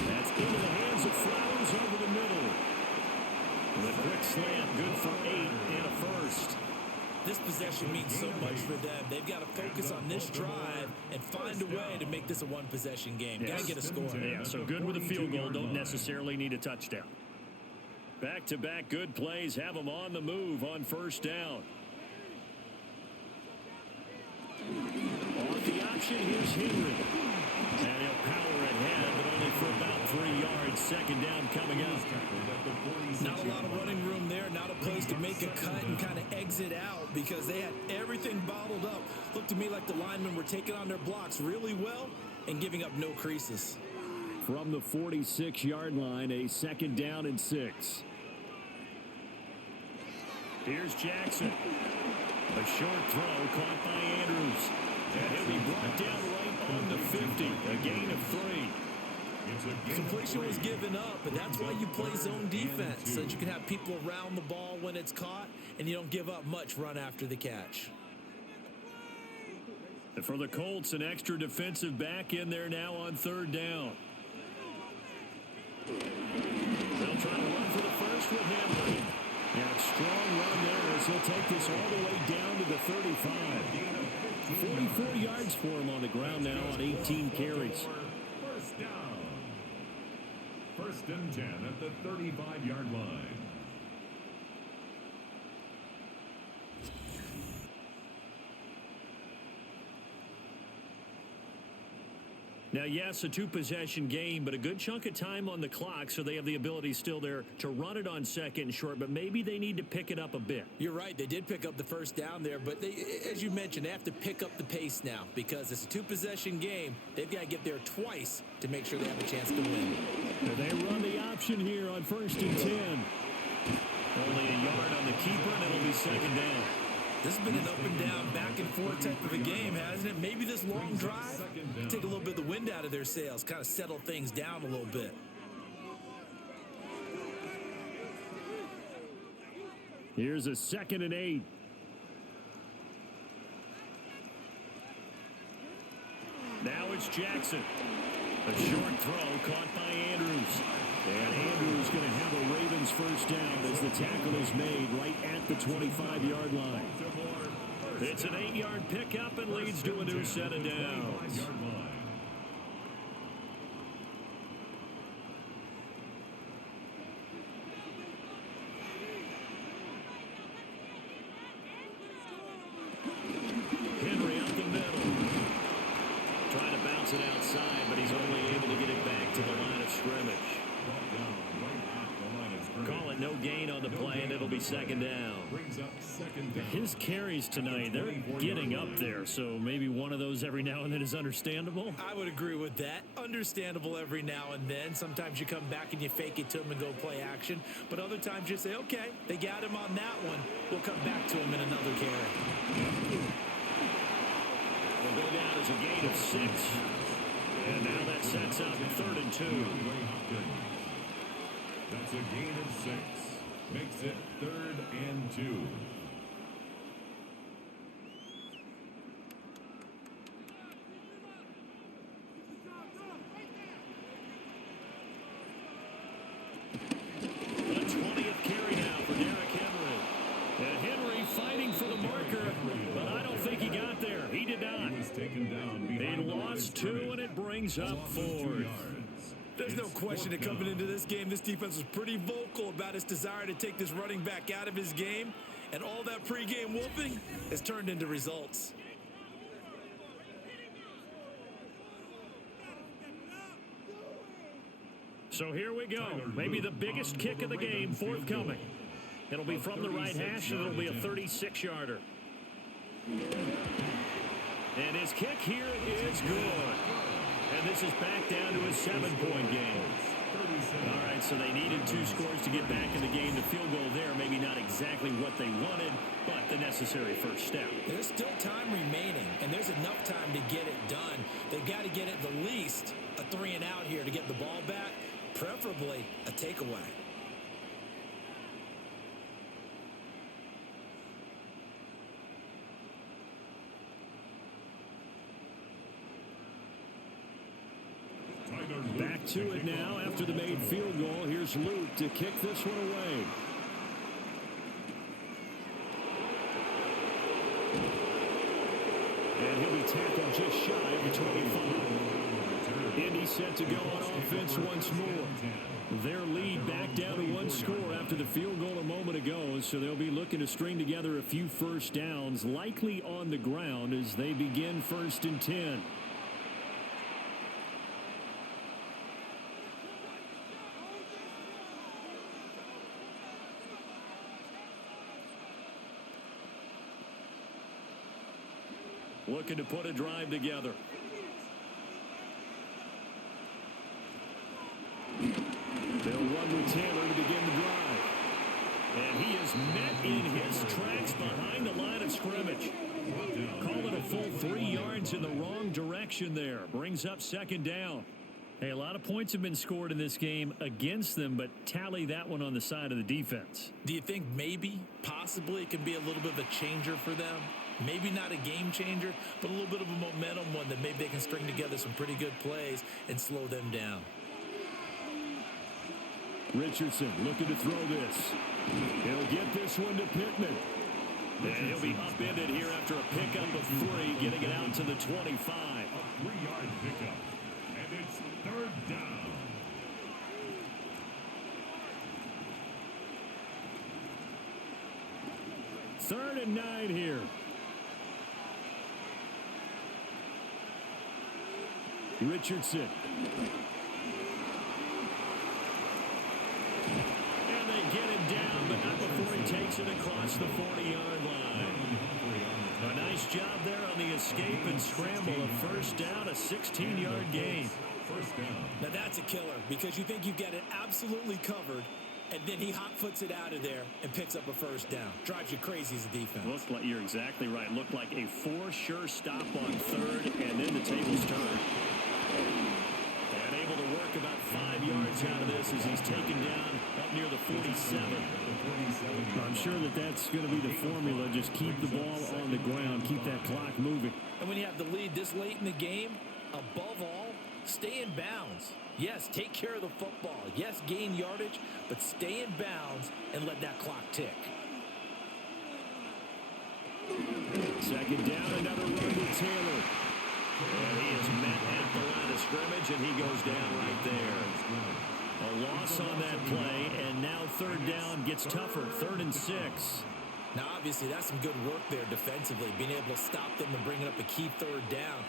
That's into the hands of Flowers over the middle. The quick slant, good for 8 and a first. This possession means so much for them. They've got to focus on this drive and find a way to make this a one-possession game. Yes. Got to get a score. Yeah, so good with a field goal. Don't necessarily need a touchdown. Back-to-back good plays have them on the move on 1st down. Off the option, here's Henry. And he'll power ahead, but only for about 3 yards. 2nd down coming up. Not a lot of running room there. Not a place to make a cut and kind of exit out because they had everything bottled up. Looked to me like the linemen were taking on their blocks really well and giving up no creases. From the 46-yard line, a 2nd down and 6. Here's Jackson. A short throw caught by Andrews. And he'll be brought down right on the 50. A gain of 3. The completion was given up, but that's why you play zone defense, so that you can have people around the ball when it's caught, and you don't give up much run after the catch. And for the Colts, an extra defensive back in there now on third down. They'll try to run for the first with Henry. And a strong run there as he'll take this all the way down to the 35. 44 yards for him on the ground now on 18 carries. First down. First and 10 at the 35-yard line. Now, yes, a two-possession game, but a good chunk of time on the clock, so they have the ability still there to run it on second and short, but maybe they need to pick it up a bit. You're right. They did pick up the first down there, but they, as you mentioned, they have to pick up the pace now because it's a two-possession game. They've got to get there twice to make sure they have a chance to win. Now they run the option here on first and 10. Only a yard on the keeper, and it'll be second down. This has been an up and down, back and forth type of a game, hasn't it? Maybe this long drive take a little bit of the wind out of their sails, kind of settle things down a little bit. Here's a 2nd and 8. Now it's Jackson. A short throw caught by Andrews. And Andrews going to have a Ravens first down as the tackle is made right at the 25-yard line. It's an 8-yard pickup and leads to a new set of downs. Henry up the middle. Trying to bounce it outside, but he's only able to get it back to the line of scrimmage. Call it no gain on the play, and it'll be second down. His carries tonight, they're getting up there, so maybe one of those every now and then is understandable. I would agree with that. Understandable every now and then. Sometimes you come back and you fake it to them and go play action, but other times you say, okay, they got him on that one. We'll come back to him in another carry. Will go down as a gain of 6. And now that sets up 3rd and 2. That's a gain of 6. Makes it 3rd and 2. The 20th carry now for Derrick Henry. And Henry fighting for the marker, but I don't think he got there. He did not. He was taken down. He lost 2, and it brings up 4th. There's no question that coming into this game, this defense was pretty vocal about its desire to take this running back out of his game, and all that pregame whooping has turned into results. So here we go. Maybe the biggest kick of the game forthcoming. It'll be from the right hash, and it'll be a 36-yarder. And his kick here is good. And this is back down to a 7-point game. All right, so they needed 2 scores to get back in the game. The field goal there, maybe not exactly what they wanted, but the necessary first step. There's still time remaining, and there's enough time to get it done. They've got to get at the least a 3-and-out here to get the ball back, preferably a takeaway. Back to it now after the made field goal. Here's Luke to kick this one away. And he'll be tackled just shy of the 25. Indy set to go on offense once more. Their lead back down to 1 score after the field goal a moment ago, so they'll be looking to string together a few first downs, likely on the ground as they begin 1st and 10. Looking to put a drive together. They'll run with Taylor to begin the drive. And he is met in his tracks behind the line of scrimmage. Call it a full 3 yards in the wrong direction there. Brings up 2nd down. Hey, a lot of points have been scored in this game against them, but tally that one on the side of the defense. Do you think maybe, possibly, it can be a little bit of a changer for them? Maybe not a game changer, but a little bit of a momentum one that maybe they can string together some pretty good plays and slow them down. Richardson looking to throw this. He'll get this one to Pittman. And he'll be upended here after a pickup of 3, getting it out to the 25. A 3-yard pickup. And it's third down. Third and 9 here. Richardson. And they get him down, but not before he takes it across the 40-yard line. A nice job there on the escape and scramble. A first down, a 16-yard gain. First down. Now that's a killer because you think you've got it absolutely covered, and then he hot-foots it out of there and picks up a first down. Drives you crazy as a defense. Looked like, you're exactly right. Looked like a for-sure stop on third, and then the tables turned. And able to work about 5 yards out of this as he's taken down up near the 47. I'm sure that's going to be the formula. Just keep the ball on the ground. Keep that clock moving. And when you have the lead this late in the game, above all, stay in bounds. Yes, take care of the football. Yes, gain yardage, but stay in bounds and let that clock tick. Second down, another run to Taylor. And he is met at the line of scrimmage, and he goes down right there. A loss on that play, and now third down gets tougher. 3rd and 6. Now, obviously, that's some good work there defensively, being able to stop them and bring up a key third down.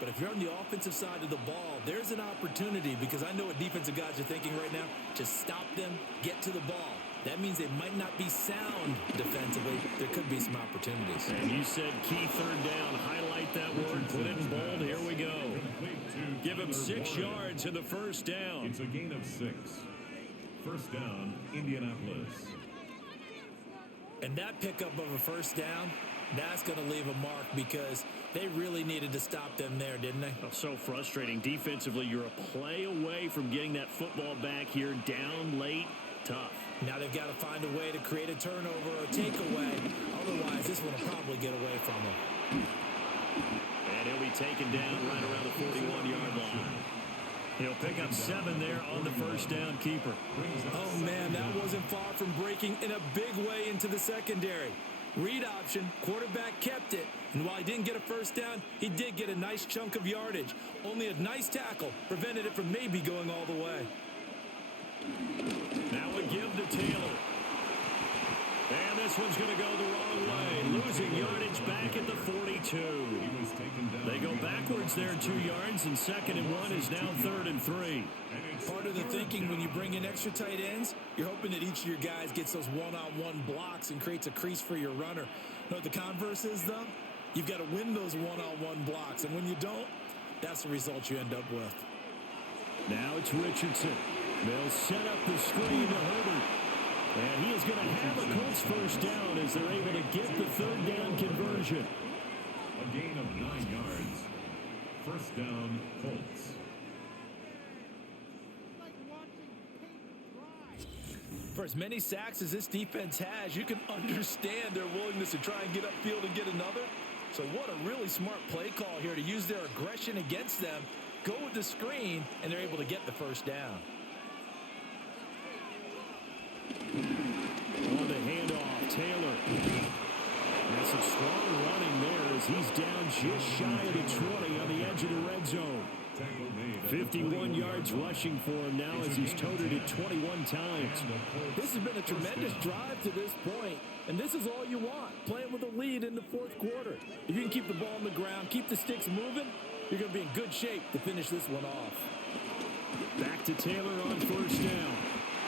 But if you're on the offensive side of the ball, there's an opportunity because I know what defensive guys are thinking right now. Just stop them, get to the ball. That means they might not be sound defensively. There could be some opportunities. And you said key third down. Highlight that word. Put it in bold. Here we go. Give him 6 yards in the first down. It's a gain of 6. First down, Indianapolis. And that pickup of a first down, that's going to leave a mark because they really needed to stop them there, didn't they? Oh, so frustrating. Defensively, you're a play away from getting that football back here. Down late. Tough. Now they've got to find a way to create a turnover or takeaway. Otherwise, this one will probably get away from them. And he'll be taken down right around the 41-yard line. He'll pick up 7 there on the first down keeper. Oh, man, that wasn't far from breaking in a big way into the secondary. Read option, quarterback kept it. And while he didn't get a first down, he did get a nice chunk of yardage. Only a nice tackle prevented it from maybe going all the way. Now a give to Taylor. And this one's going to go the wrong way. Losing yardage back at the 42. They go backwards there 2 yards, and 2nd and 1 is now 3rd and 3. Part of the thinking when you bring in extra tight ends, you're hoping that each of your guys gets those one-on-one blocks and creates a crease for your runner. You know what the converse is, though? You've got to win those one-on-one blocks, and when you don't, that's the result you end up with. Now it's Richardson. They'll set up the screen to Herbert. And he is going to have a Colts first down as they're able to get the third down conversion. A gain of 9 yards. First down, Colts. For as many sacks as this defense has, you can understand their willingness to try and get upfield and get another. So what a really smart play call here to use their aggression against them, go with the screen, and they're able to get the first down. On the handoff, Taylor. And some strong running there as he's down just shy of the 20 on the edge of the red zone. 51 yards rushing for him now as he's toted it 21 times. This has been a tremendous drive to this point, and this is all you want, playing with a lead in the 4th quarter. If you can keep the ball on the ground, keep the sticks moving, you're going to be in good shape to finish this one off. Back to Taylor on first down.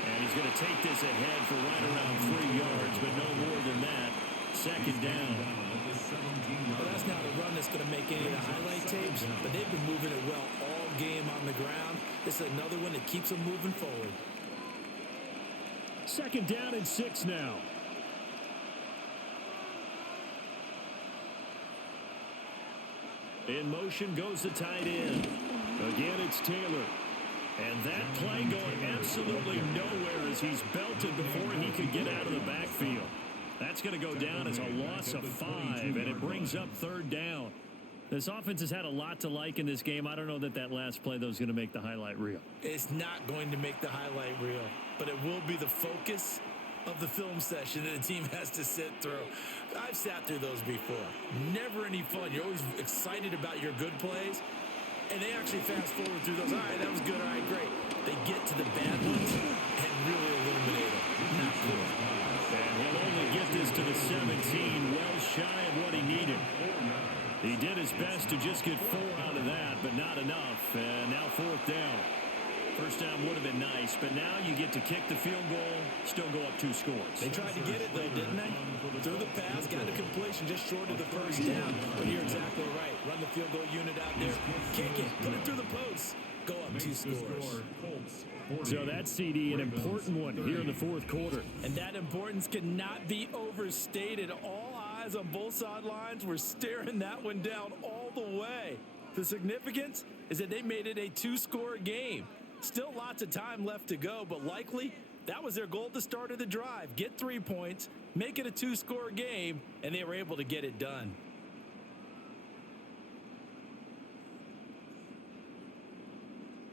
And he's going to take this ahead for right around 3 yards, but no more than that. 2nd down. Well, that's not a run that's going to make any of the highlight tapes, but they've been moving it well all game on the ground. This is another one that keeps them moving forward. 2nd down and 6 now. In motion goes the tight end. Again, it's Taylor. And that play going absolutely nowhere as he's belted before he could get out of the backfield. That's going to go down as a loss of 5, and it brings up 3rd down. This offense has had a lot to like in this game. I don't know that last play, though, is going to make the highlight reel. It's not going to make the highlight reel, but it will be the focus of the film session that the team has to sit through. I've sat through those before. Never any fun. You're always excited about your good plays, and they actually fast forward through those. All right, that was good. All right, great. They get to the bad ones and really illuminate them. Not cool. And he'll only get this to the 17, well shy of what he needed. He did his best to just get 4 out of that, but not enough. And now 4th down. First down would have been nice, but now you get to kick the field goal, still go up 2 scores. They tried to get it, though, didn't they? Threw the pass, got a completion just short of the first down. But you're exactly right. Run the field goal unit out there. Kick it. Put it through the post. Go up 2 scores. So that CD, an important one here in the 4th quarter. And that importance cannot be overstated. All eyes on both sidelines were staring that one down all the way. The significance is that they made it a 2-score game. Still lots of time left to go, but likely that was their goal at the start of the drive. Get 3 points, make it a 2-score game, and they were able to get it done.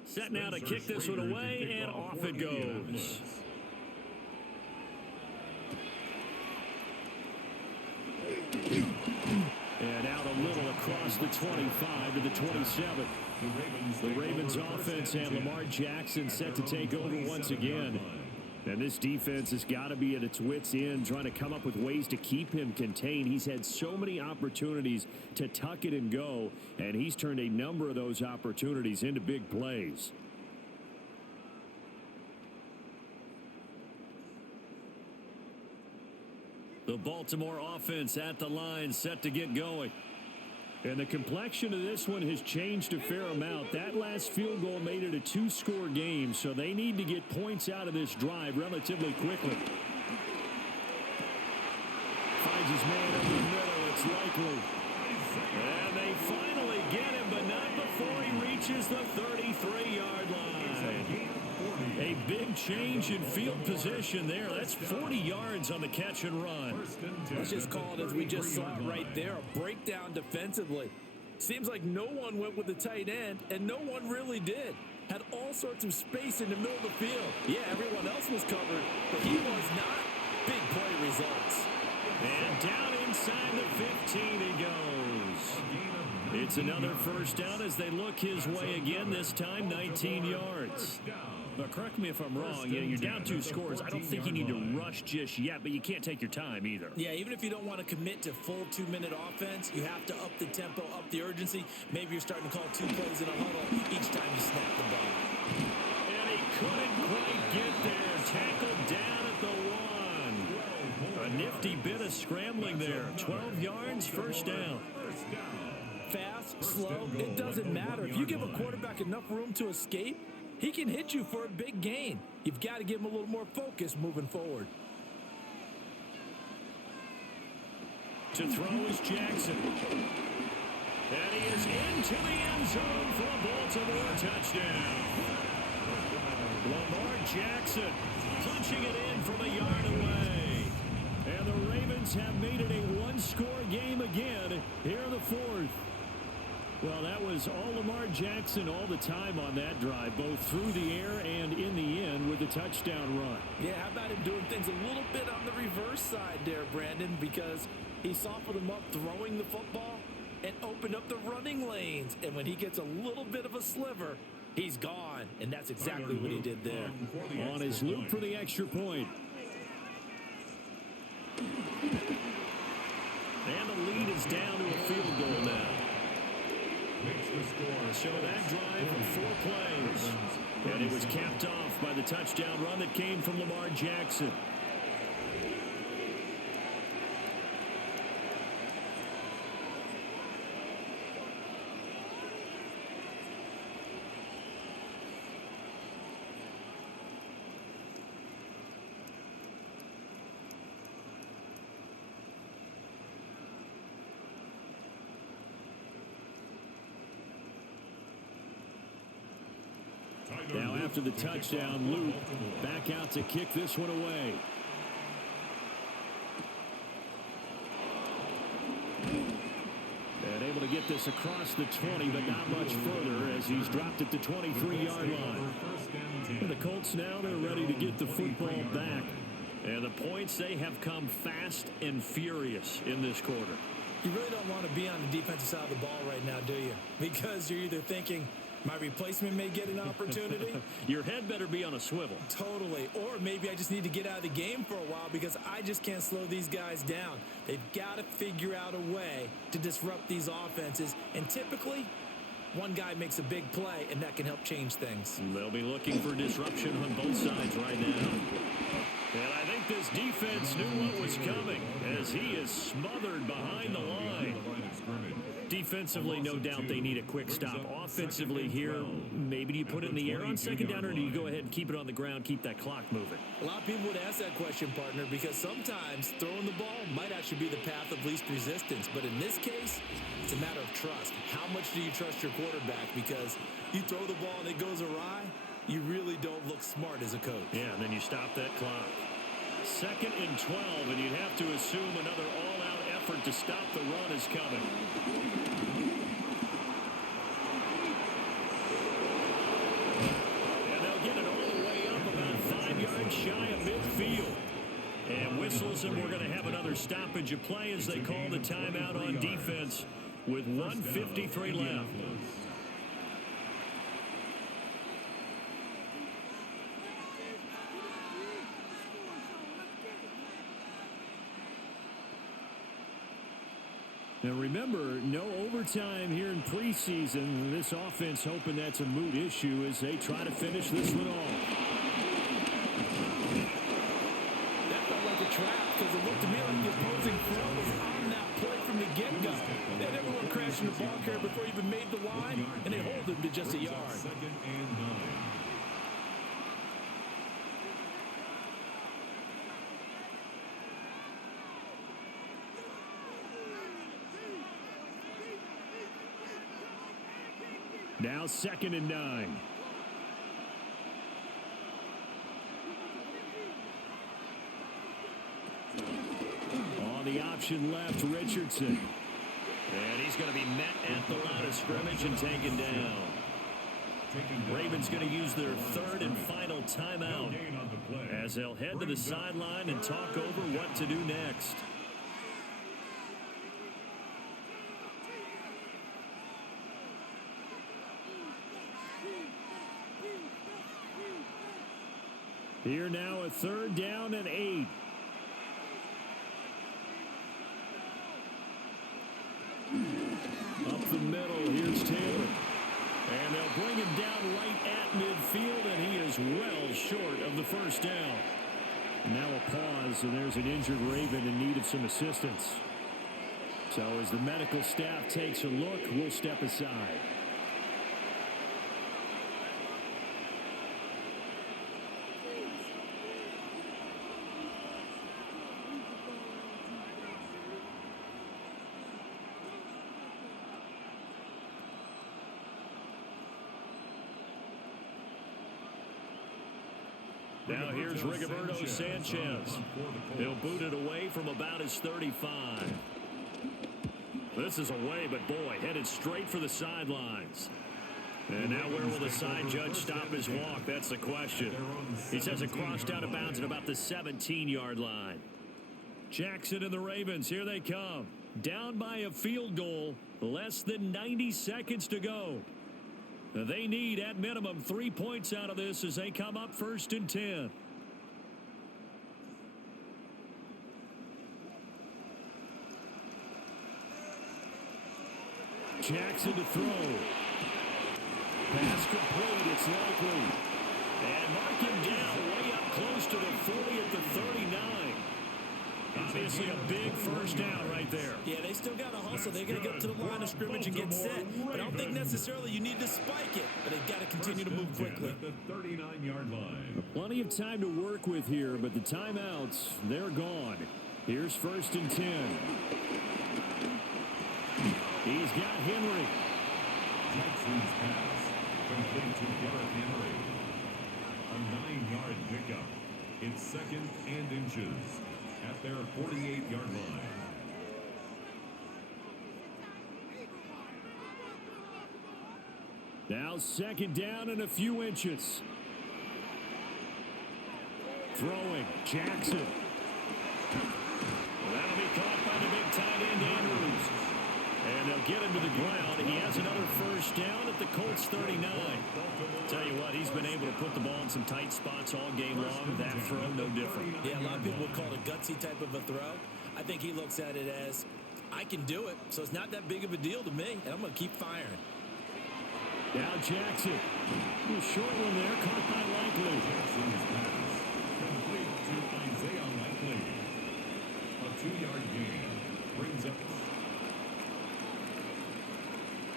Set now to kick this one away, and off it goes. And out a little across the 25 to the 27. The Ravens offense and Lamar Jackson set to take over once again. And this defense has got to be at its wits' end, trying to come up with ways to keep him contained. He's had so many opportunities to tuck it and go, and he's turned a number of those opportunities into big plays. The Baltimore offense at the line, set to get going. And the complexion of this one has changed a fair amount. That last field goal made it a 2-score game, so they need to get points out of this drive relatively quickly. Finds his man over the middle. It's likely. And they finally get him, but not before he reaches the 33-yard line. A big change in field position there. That's 40 yards on the catch and run. Let's just call it as we just saw it right there, a breakdown defensively. Seems like no one went with the tight end, and no one really did. Had all sorts of space in the middle of the field. Yeah, everyone else was covered, but he was not. Big play results. And down inside the 15 he goes. It's another first down as they look his way again, this time 19 yards. But correct me if I'm wrong, you're down 2 scores. I don't think you need to rush just yet, but you can't take your time either. Yeah, even if you don't want to commit to full 2-minute offense, you have to up the tempo, up the urgency. Maybe you're starting to call 2 plays in a huddle each time you snap the ball. And he couldn't quite get there. Tackled down at the 1. A nifty bit of scrambling there. 12 yards, first down. Fast, slow, it doesn't matter. If you give a quarterback enough room to escape, he can hit you for a big gain. You've got to give him a little more focus moving forward. To throw is Jackson. And he is into the end zone for a Baltimore touchdown. Lamar Jackson punching it in from a yard away. And the Ravens have made it a 1-score game again here in the 4th. Well, that was all Lamar Jackson all the time on that drive, both through the air and in the end with a touchdown run. Yeah, how about him doing things a little bit on the reverse side there, Brandon, because he softened him up throwing the football and opened up the running lanes. And when he gets a little bit of a sliver, he's gone. And that's exactly what he did there. On his loop for the extra point. And the lead is down to a field goal now. So that drive from 4 plays. And it was capped off by the touchdown run that came from Lamar Jackson. Now after the touchdown, Luke back out to kick this one away. this across the 20, but not much further as he's dropped it to 23-yard line. And the Colts now, they're ready to get the football back. And the points, they have come fast and furious in this quarter. You really don't want to be on the defensive side of the ball right now, do you? Because you're either thinking, my replacement may get an opportunity. Your head better be on a swivel. Totally. Or maybe I just need to get out of the game for a while because I just can't slow these guys down. They've got to figure out a way to disrupt these offenses. And typically, one guy makes a big play, and that can help change things. They'll be looking for disruption on both sides right now. And I think this defense knew what was coming as he is smothered behind the line. Defensively, no doubt they need a quick stop. Offensively here, maybe do you put it in the air on second down, or do you go ahead and keep it on the ground, keep that clock moving? A lot of people would ask that question, partner, because sometimes throwing the ball might actually be the path of least resistance. But in this case, it's a matter of trust. How much do you trust your quarterback? Because you throw the ball and it goes awry, you really don't look smart as a coach. Yeah, and then you stop that clock. 2nd and 12, and you'd have to assume another all-out effort to stop the run is coming. And they'll get it all the way up about 5 yards shy of midfield. And whistles, and we're going to have another stoppage of play as they call the timeout on defense with 1:53 left. Now remember, no overtime here in preseason. This offense hoping that's a moot issue as they try to finish this one off. That felt like a trap because it looked to me like the opposing front was on that play from the get-go. They had everyone crashing the ball carrier before he even made the line, and they hold him to just a yard. 2nd and 9. Now 2nd and 9. On the option left, Richardson. And he's going to be met at the line of scrimmage and taken down. Ravens going to use their 3rd and final timeout as they'll head to the sideline and talk over what to do next. Here now a 3rd down and 8. Up the middle, here's Taylor. And they'll bring him down right at midfield, and he is well short of the 1st down. Now a pause, and there's an injured Raven in need of some assistance. So as the medical staff takes a look, we'll step aside. Now here's Rigoberto Sanchez. He'll boot it away from about his 35. This is away, but boy, headed straight for the sidelines. And now where will the side judge stop his walk? That's the question. He says it crossed out of bounds at about the 17-yard line. Jackson and the Ravens, here they come. Down by a field goal, less than 90 seconds to go. They need, at minimum, 3 points out of this as they come up 1st and 10. Jackson to throw. Pass complete, it's likely. And mark him down way up close to the 40 at the 39. Obviously a big 1st down right there. Yeah, they still got to hustle. They're going to get to the line of scrimmage and get set. But I don't think necessarily you need to spike it. But they've got to continue to move quickly. At the 39-yard line. Plenty of time to work with here, but the timeouts, they're gone. Here's 1st and 10. He's got Henry. Jackson's pass complete to Derrick Henry. A 9-yard pickup. It's 2nd and inches at their 48-yard line. Now second down and a few inches. Throwing, Jackson. That'll be caught by the big tight end, Andrews. And they'll get him to the ground. He has another first down at the Colts 39. Tell you what, he's been able to put the ball in some tight spots all game long. That throw, no different. Yeah, a lot of people would call it a gutsy type of a throw. I think he looks at it as, I can do it, so it's not that big of a deal to me, and I'm going to keep firing. Now Jackson. A short one there, caught by Likely. Jackson's pass complete to Isaiah Likely. A 2-yard gain brings up.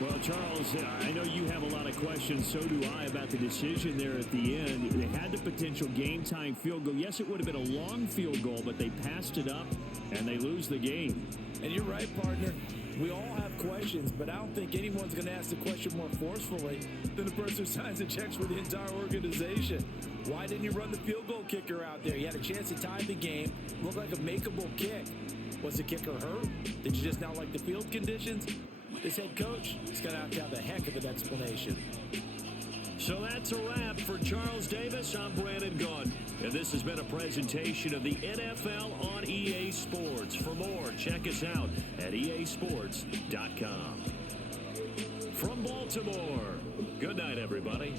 Well, Charles, I know you have a lot of questions. So do I about the decision there at the end. They had the potential game-time field goal. Yes, it would have been a long field goal, but they passed it up, and they lose the game. And you're right, partner. We all have questions, but I don't think anyone's going to ask the question more forcefully than the person who signs the checks for the entire organization. Why didn't you run the field goal kicker out there? You had a chance to tie the game. Looked like a makeable kick. Was the kicker hurt? Did you just not like the field conditions? This head coach is going to have a heck of an explanation. So that's a wrap for Charles Davis. I'm Brandon Gaudin. And this has been a presentation of the NFL on EA Sports. For more, check us out at easports.com. From Baltimore, good night, everybody.